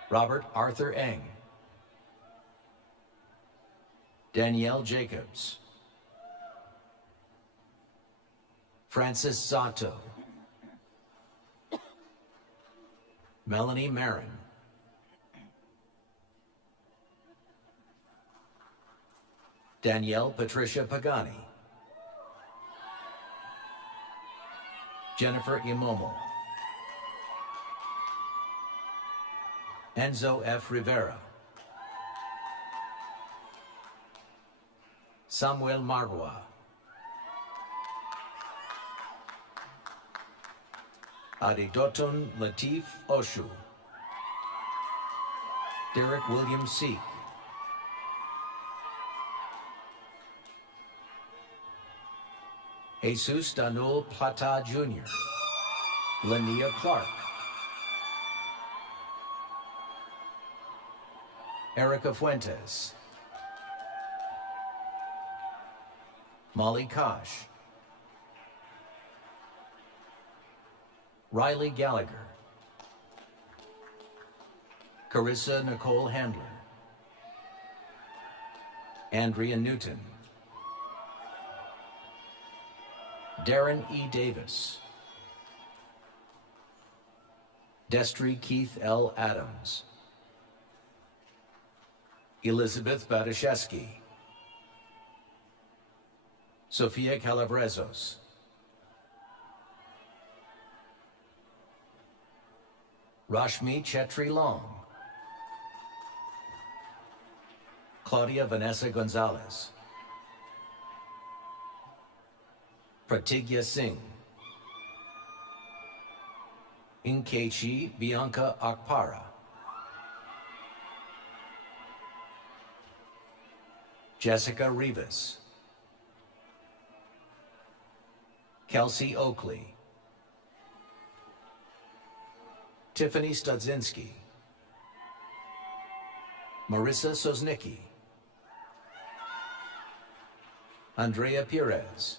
Robert Arthur Eng, Danielle Jacobs, Francis Zato, Melanie Marin, Danielle Patricia Pagani, Jennifer Imomo, Enzo F. Rivera, Samuel Marwa. Adidotun Latif Oshu. Derek William Seek. Jesus Danul Plata Jr. Linnea Clark. Erica Fuentes. Molly Kosh. Riley Gallagher. Carissa Nicole Handler. Andrea Newton. Darren E. Davis. Destry Keith L. Adams. Elizabeth Badashevsky. Sofia Calabrezos. Rashmi Chetri Long. Claudia Vanessa Gonzalez. Pratigya Singh. Inkechi Bianca Akpara. Jessica Rivas. Kelsey Oakley. Tiffany Studzinski. Marissa Sosnicki. Andrea Perez.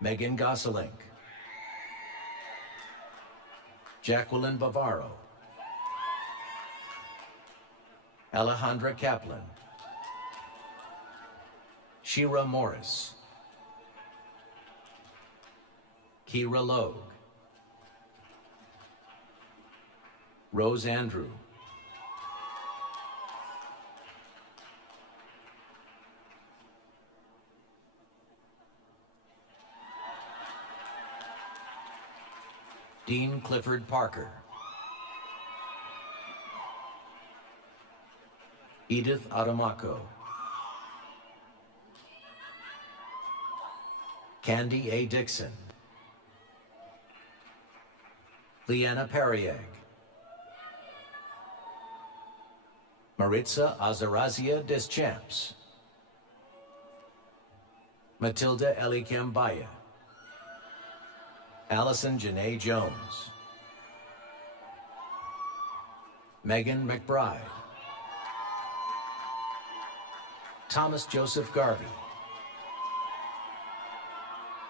Megan Gosselink. Jacqueline Bavaro. Alejandra Kaplan. Shira Morris. Kira Logue. Rose Andrew. Dean Clifford Parker. Edith Adamako. Candy A. Dixon. Leanna Perieg. Maritza Azarazia Deschamps. Matilda Elikambaya. Allison Janae Jones. Megan McBride. Thomas Joseph Garvey.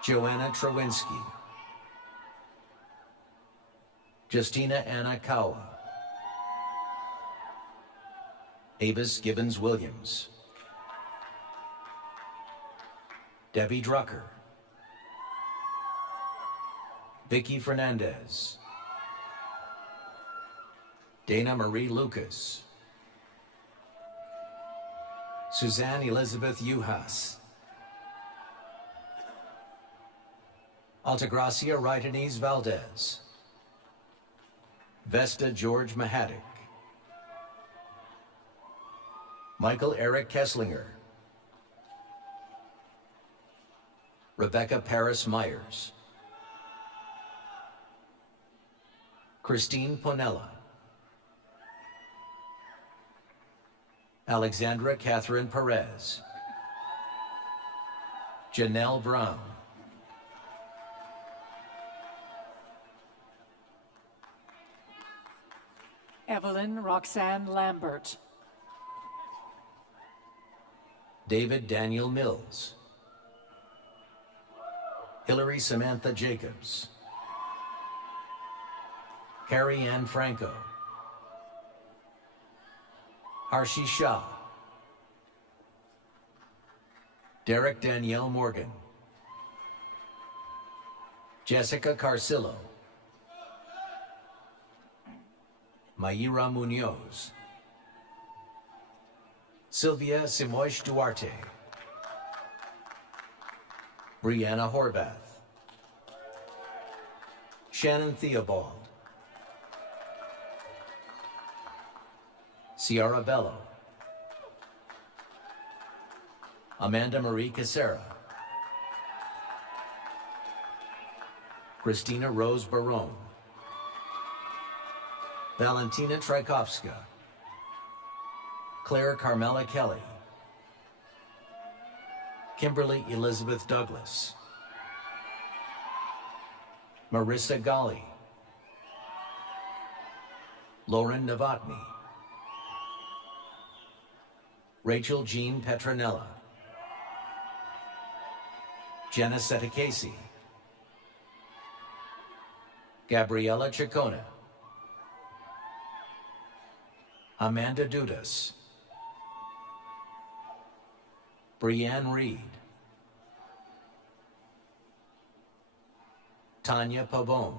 Joanna Trowinski. Justina Anna Kawa. Avis Gibbons Williams. Debbie Drucker. Vicky Fernandez. Dana Marie Lucas. Suzanne Elizabeth Uhas. Altagracia Ridenese Valdez. Vesta George Mahadic. Michael Eric Kesslinger. Rebecca Paris Myers. Christine Ponella. Alexandra Catherine Perez. Janelle Brown. Evelyn Roxanne Lambert. David Daniel Mills. Hillary Samantha Jacobs. Carrie Ann Franco. Harshi Shah. Derek Danielle Morgan. Jessica Carcillo. Mayra Munoz. Sylvia Simoish Duarte. Brianna Horvath. Shannon Theobald. Ciara Bello. Amanda Marie Casera. Christina Rose Barone. Valentina Tchaikovska. Claire Carmela Kelly. Kimberly Elizabeth Douglas. Marissa Gali. Lauren Novotny. Rachel Jean Petronella. Jenna Setakesi. Gabriella Chacona. Amanda Dudas. Brianne Reed. Tanya Pabon.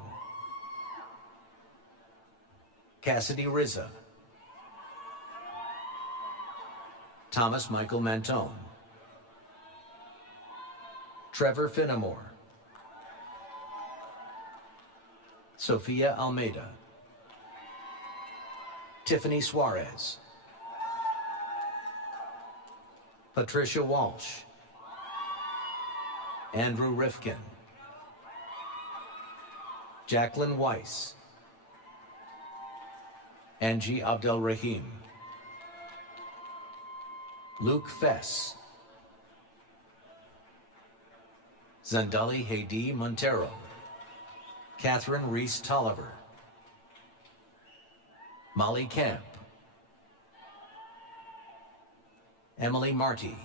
Cassidy Rizza. Thomas Michael Mantone. Trevor Finnemore. Sophia Almeida. Tiffany Suarez. Patricia Walsh. Andrew Rifkin. Jacqueline Weiss. Angie Abdelrahim. Luke Fess. Zandali Haidi Montero. Catherine Reese Tolliver. Molly Camp. Emily Marty.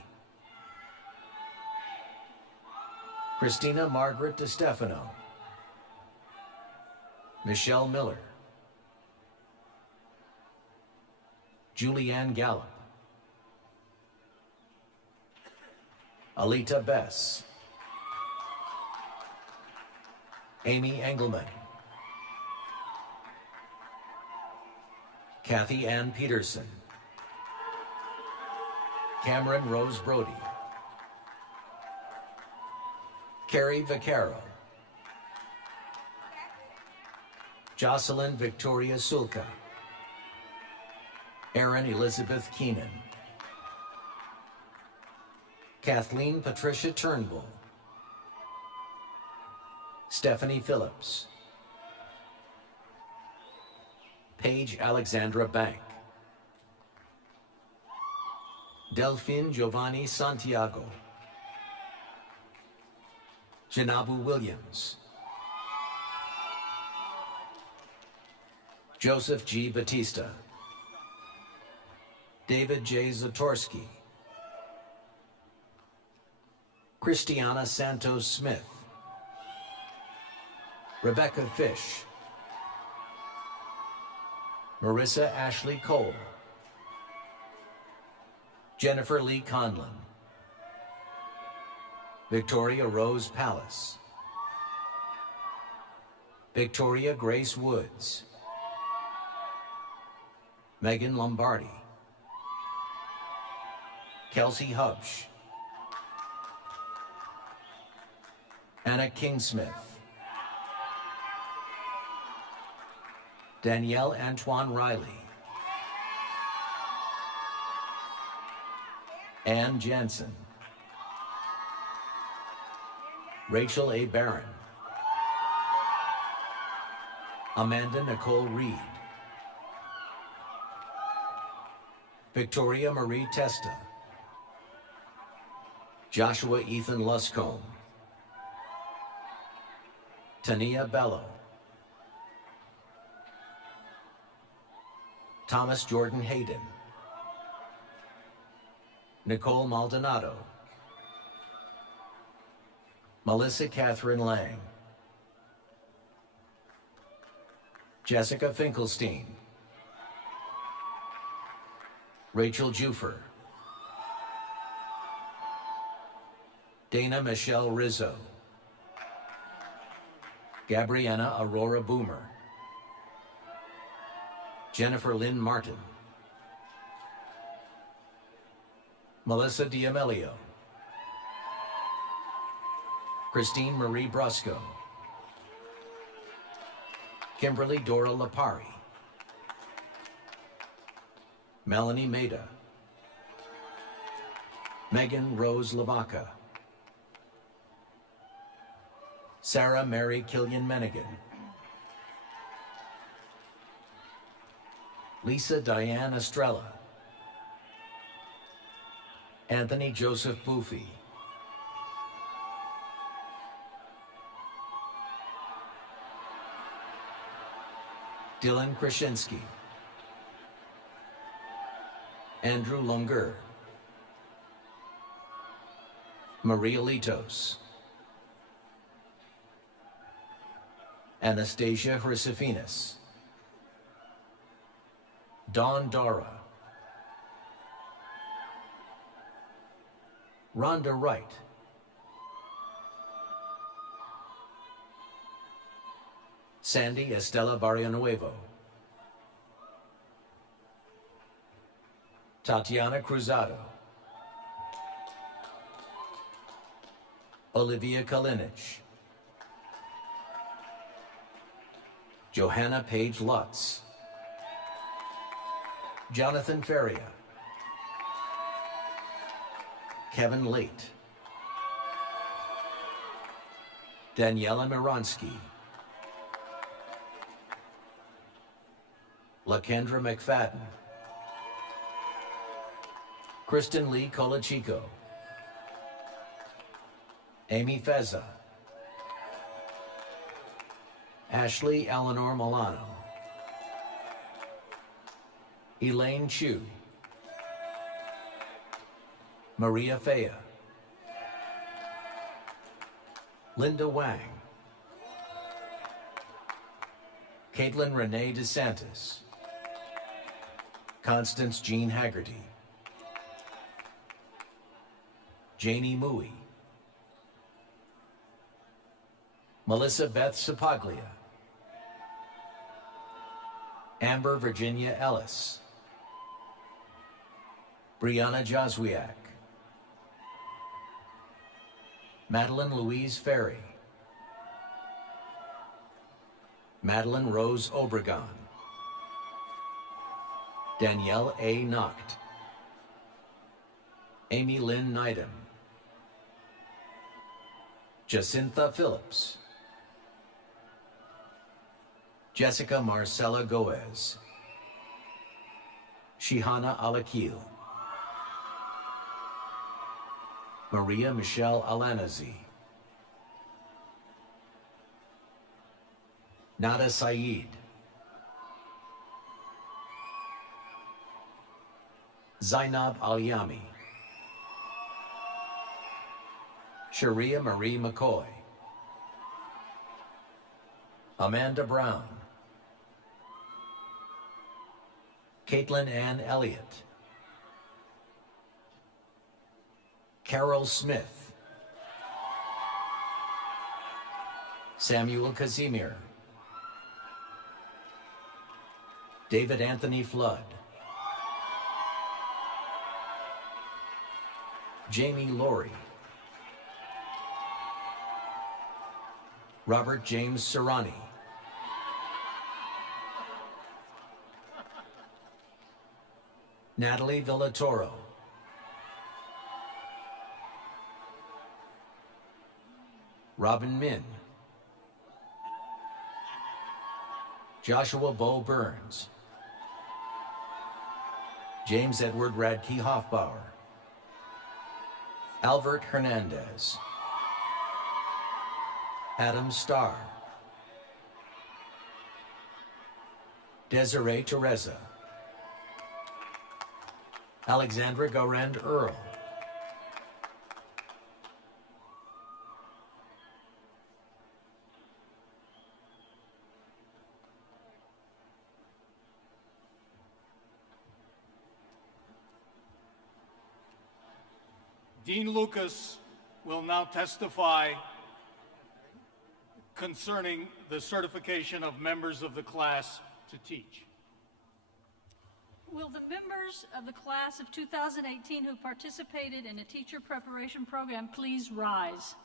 Christina Margaret DeStefano. Michelle Miller. Julianne Gallup. Alita Bess. Amy Engelman. Kathy Ann Peterson. Cameron Rose Brody. Carrie Vaccaro. Jocelyn Victoria Sulka. Erin Elizabeth Keenan. Kathleen Patricia Turnbull. Stephanie Phillips. Paige Alexandra Bank. Delphine Giovanni Santiago. Janabu Williams. Joseph G. Batista. David J. Zatorsky. Christiana Santos Smith. Rebecca Fish. Marissa Ashley Cole. Jennifer Lee Conlon. Victoria Rose Pallas. Victoria Grace Woods. Megan Lombardi. Kelsey Hubsch. Anna Kingsmith. Danielle Antoine Riley. Ann Jansen. Rachel A. Barron. Amanda Nicole Reed. Victoria Marie Testa. Joshua Ethan Luscombe. Tania Bello. Thomas Jordan Hayden. Nicole Maldonado. Melissa Catherine Lang. Jessica Finkelstein. Rachel Jufer. Dana Michelle Rizzo. Gabriana Aurora Boomer. Jennifer Lynn Martin. Melissa D'Amelio. Christine Marie Brusco. Kimberly Dora Lapari. Melanie Maida. Megan Rose Lavaca. Sarah Mary Killian Menigan. Lisa Diane Estrella. Anthony Joseph Boofy. Dylan Krasinski. Andrew Lunger. Maria Litos. Anastasia Hrisifinas. Dawn Dara. Rhonda Wright. Sandy Estela Barrionuevo. Tatiana Cruzado. Olivia Kalinich. Johanna Page Lutz. Jonathan Feria. Kevin Late. Daniela Mironsky. Lakendra McFadden. Kristen Lee Colachico. Amy Feza. Ashley Eleanor Milano. Elaine Chu. Maria Fea. Linda Wang. Caitlin Renee DeSantis. Constance Jean Haggerty. Janie Mui. Melissa Beth Sapaglia. Amber Virginia Ellis. Brianna Joswiak. Madeline Louise Ferry. Madeline Rose Obregon. Danielle A. Nacht. Amy Lynn Neidem. Jacintha Phillips. Jessica Marcella Goez. Shihana Alakil. Maria Michelle Alanazi. Nada Saeed. Zainab Al-Yami. Sharia Marie McCoy. Amanda Brown. Caitlin Ann Elliott. Carol Smith. Samuel Casimir. David Anthony Flood. Jamie Laurie. Robert James Serrani. Natalie Villatoro. Robin Min. Joshua Bo Burns. James Edward Radke Hoffbauer. Albert Hernandez. Adam Starr. Desiree Teresa. Alexandra Garand Earl. Dean Lucas will now testify concerning the certification of members of the class to teach. Will the members of the class of 2018 who participated in a teacher preparation program please rise?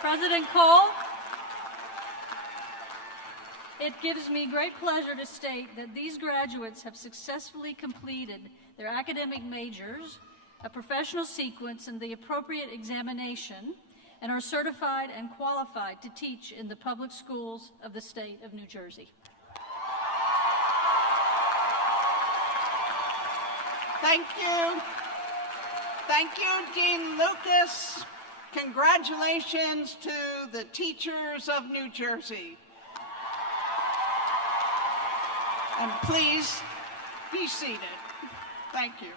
President Cole, It gives me great pleasure to state that these graduates have successfully completed their academic majors, a professional sequence, and the appropriate examination, and are certified and qualified to teach in the public schools of the state of New Jersey. Thank you. Thank you, Dean Lucas. Congratulations to the teachers of New Jersey. And please be seated. Thank you.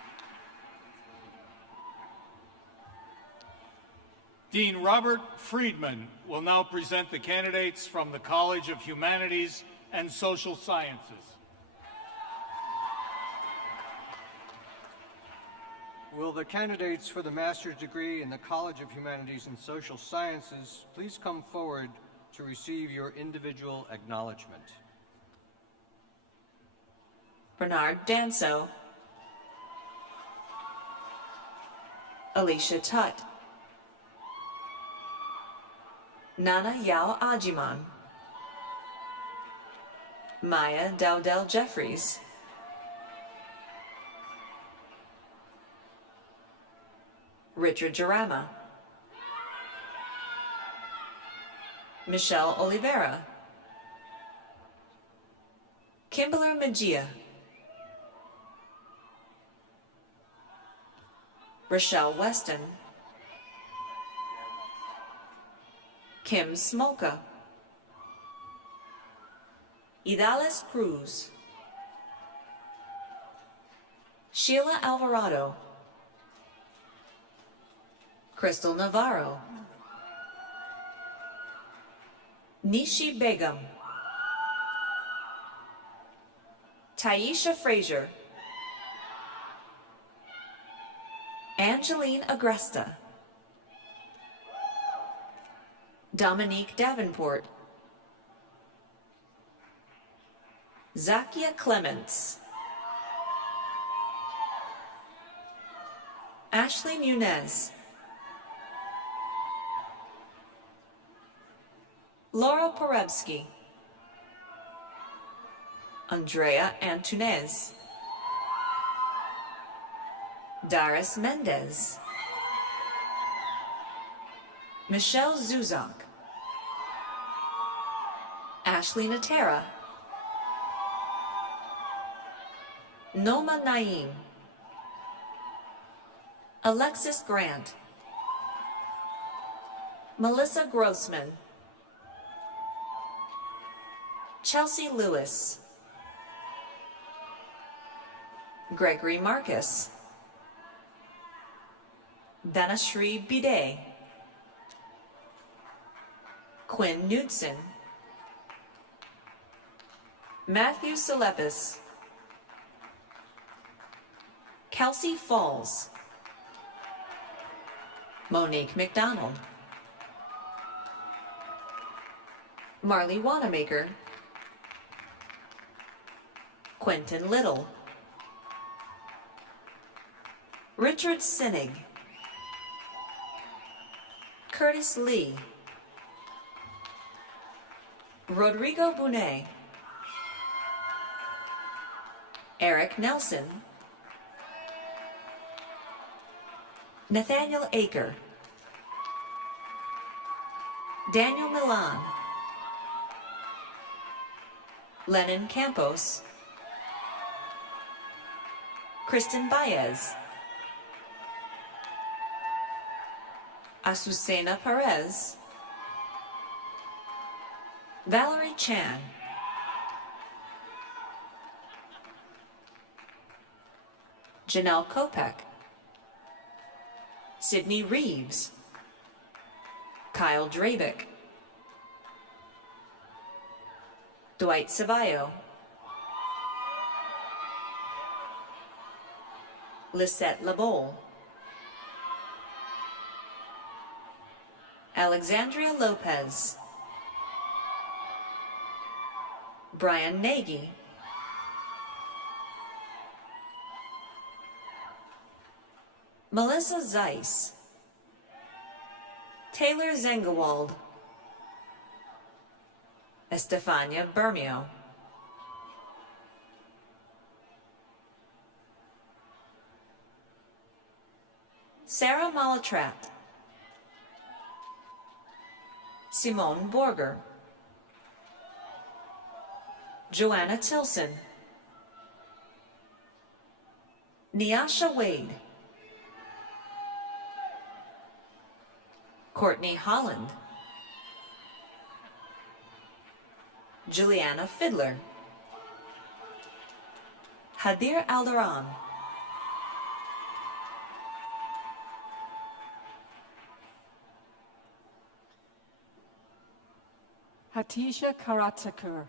Dean Robert Friedman will now present the candidates from the College of Humanities and Social Sciences. Will the candidates for the master's degree in the College of Humanities and Social Sciences please come forward to receive your individual acknowledgement? Bernard Danso, Alicia Tutt, Nana Yao Ajiman, Maya Dowdell Jeffries, Richard Jarama, Michelle Oliveira, Kimberly Mejia, Rochelle Weston, Kim Smolka, Idales Cruz, Sheila Alvarado, Crystal Navarro, Nishi Begum, Taisha Frazier, Angeline Agresta, Dominique Davenport, Zakia Clements, Ashley Munez, Laura Porebsky, Andrea Antunez, Darius Mendez, Michelle Zuzak, Ashley Natera, Noma Naeem, Alexis Grant, Melissa Grossman, Chelsea Lewis, Gregory Marcus, Dhanashree Bide, Quinn Knudsen, Matthew Salepis, Kelsey Falls, Monique McDonald, Marley Wanamaker, Quentin Little, Richard Sinnig, Curtis Lee, Rodrigo Bonet, Eric Nelson, Nathaniel Aker, Daniel Milan, Lennon Campos, Kristen Baez, Azucena Perez, Valerie Chan, Janelle Kopek, Sydney Reeves, Kyle Drabick, Dwight Sabayo, Lisette LeBeau, Alexandria Lopez, Brian Nagy, Melissa Zeiss, Taylor Zengewald, Estefania Bermeo. Sarah Malatrat. Simone Borger. Joanna Tilson. Niasha Wade. Courtney Holland. Juliana Fiddler. Hadir Aldaran. Hatisha Karatsakur.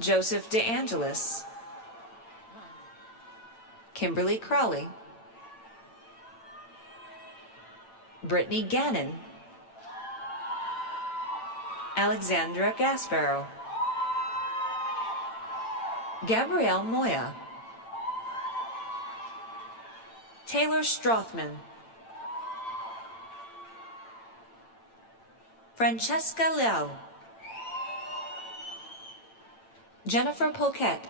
Joseph DeAngelis. Kimberly Crowley. Brittany Gannon. Alexandra Gasparo. Gabrielle Moya. Taylor Strothman. Francesca Liao. Jennifer Poquette.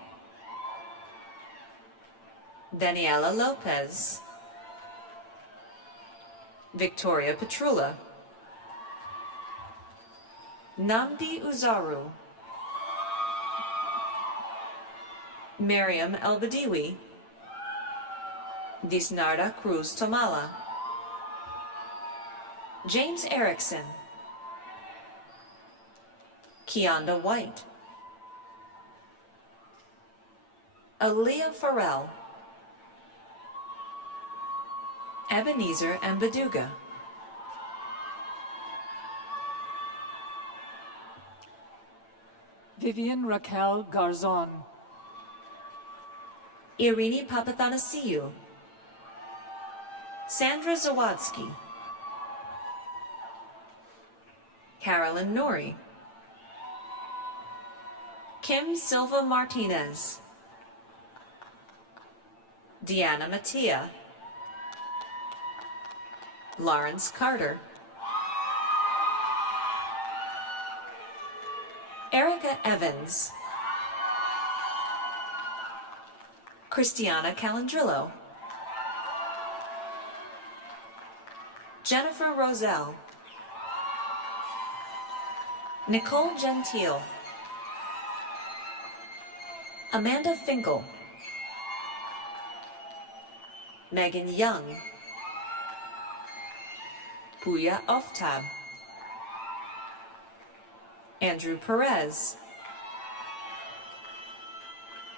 Daniela Lopez. Victoria Petrula. Namdi Uzaru. Miriam Elbadiwi. Disnarda Cruz Tomala. James Erickson. Keonda White. Aaliyah Farrell. Ebenezer Mbaduga. Vivian Raquel Garzon. Irini Papathanasiou. Sandra Zawadsky. Carolyn Norrie. Kim Silva Martinez. Deanna Mattia. Lawrence Carter. Erica Evans. Christiana Calandrillo. Jennifer Roselle. Nicole Gentile. Amanda Finkel. Megan Young. Puya Oftab. Andrew Perez.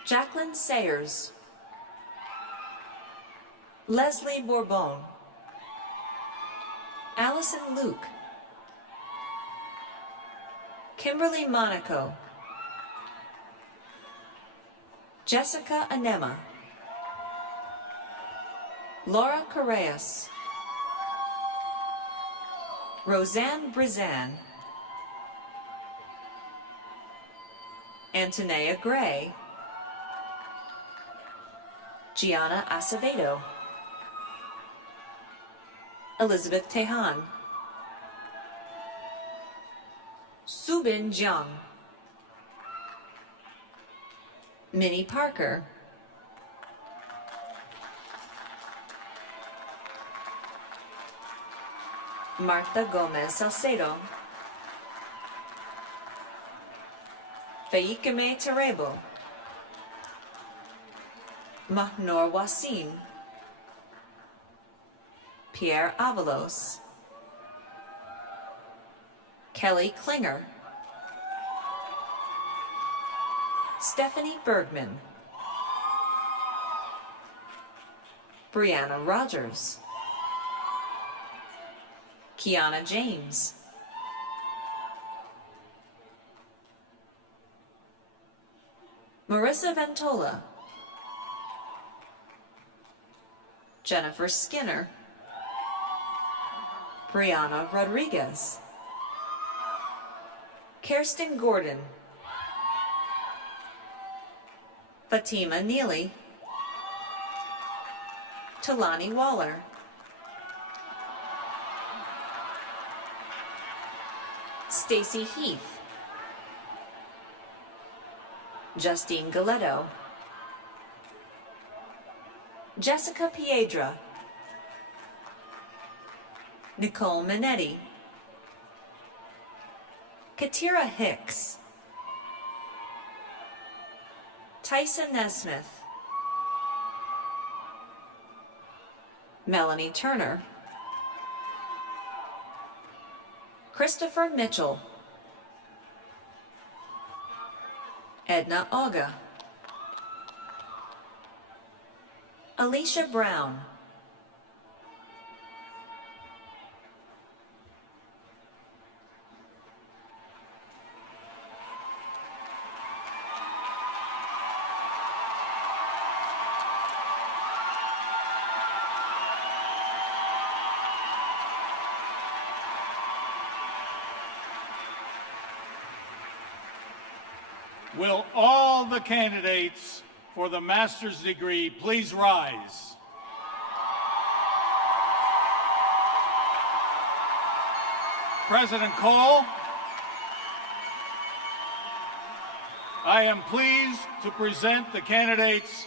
Jacqueline Sayers. Leslie Bourbon. Allison Luke. Kimberly Monaco. Jessica Anema. Laura Correas. Roseanne Brizan. Antonea Gray. Gianna Acevedo. Elizabeth Tehan. Subin Jiang. Minnie Parker. Marta Gomez Salcedo. Faikeme Terebo. Mahnor Wasim. Pierre Avalos. Kelly Klinger. Stephanie Bergman. Brianna Rogers. Kiana James. Marissa Ventola. Jennifer Skinner. Brianna Rodriguez. Kirsten Gordon. Fatima Neely. Talani Waller. Stacy Heath. Justine Galetto, Jessica Piedra, Nicole Minetti, Katira Hicks, Tyson Nesmith, Melanie Turner, Christopher Mitchell, Edna Auga, Alicia Brown, Will all the candidates for the master's degree please rise? President Cole, I am pleased to present the candidates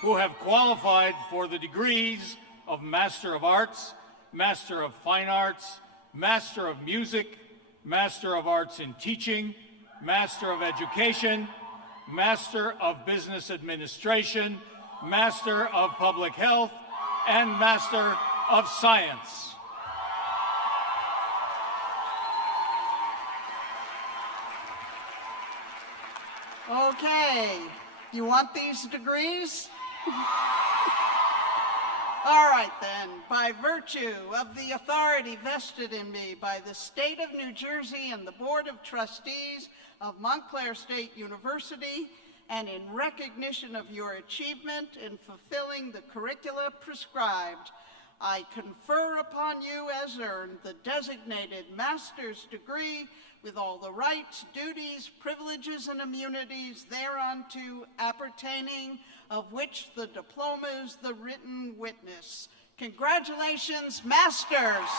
who have qualified for the degrees of Master of Arts, Master of Fine Arts, Master of Music, Master of Arts in Teaching, Master of Education, Master of Business Administration, Master of Public Health, and Master of Science. Okay, you want these degrees? All right then, by virtue of the authority vested in me by the State of New Jersey and the Board of Trustees of Montclair State University, and in recognition of your achievement in fulfilling the curricula prescribed, I confer upon you as earned the designated master's degree with all the rights, duties, privileges, and immunities thereunto appertaining, of which the diploma is the written witness. Congratulations, masters!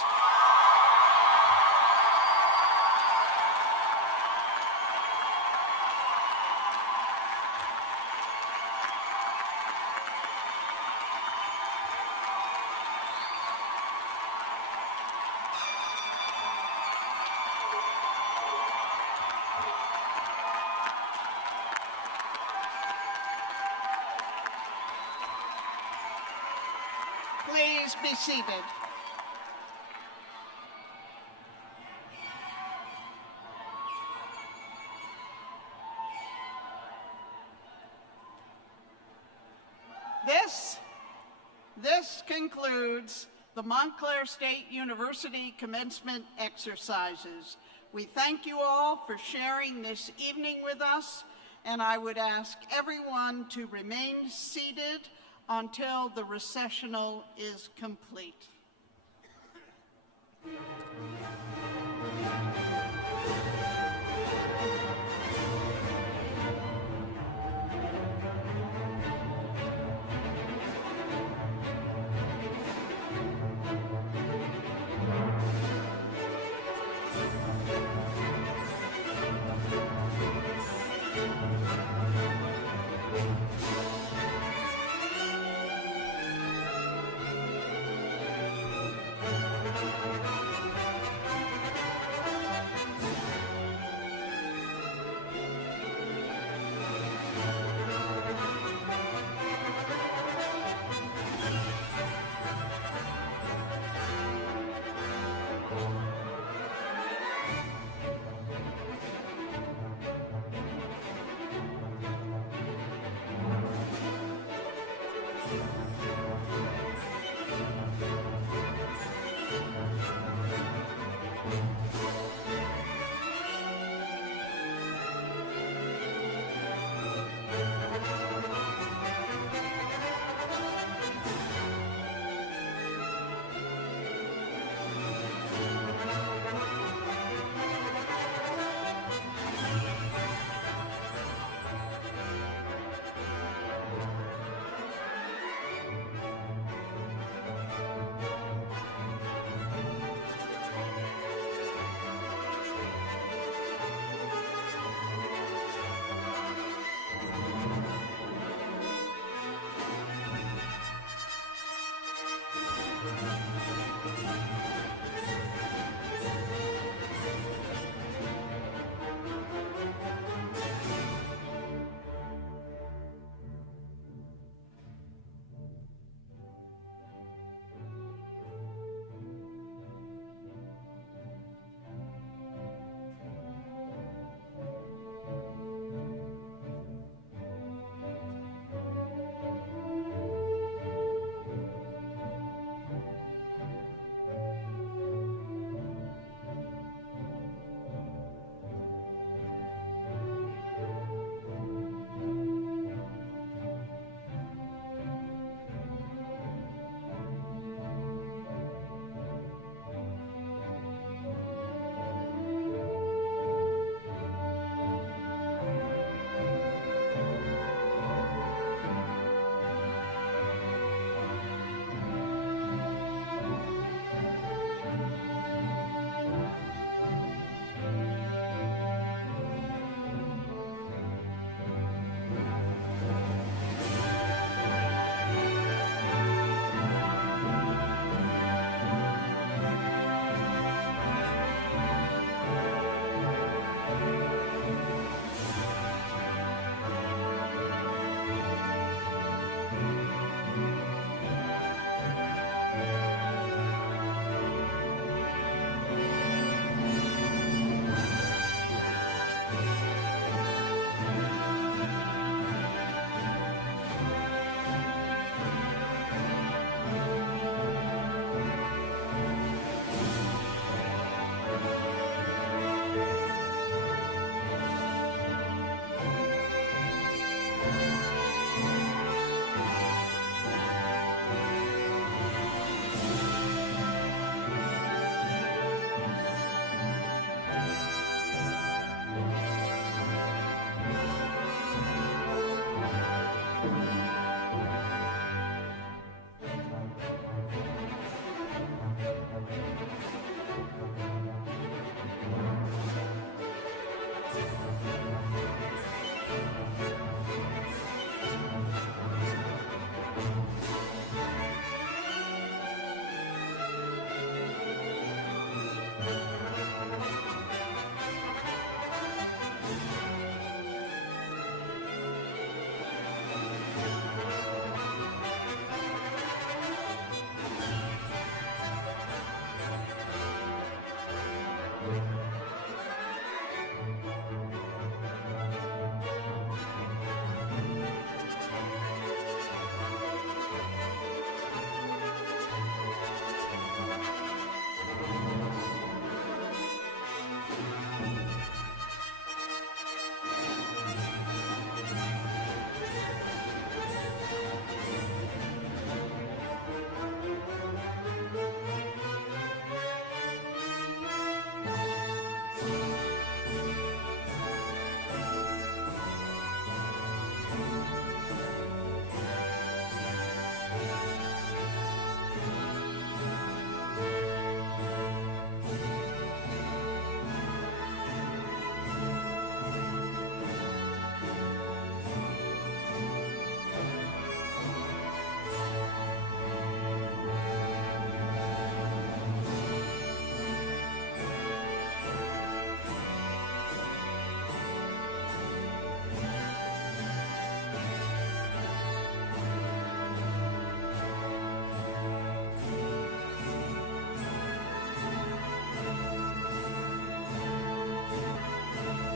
Please be seated. This concludes the Montclair State University commencement exercises. We thank you all for sharing this evening with us, and I would ask everyone to remain seated until the recessional is complete.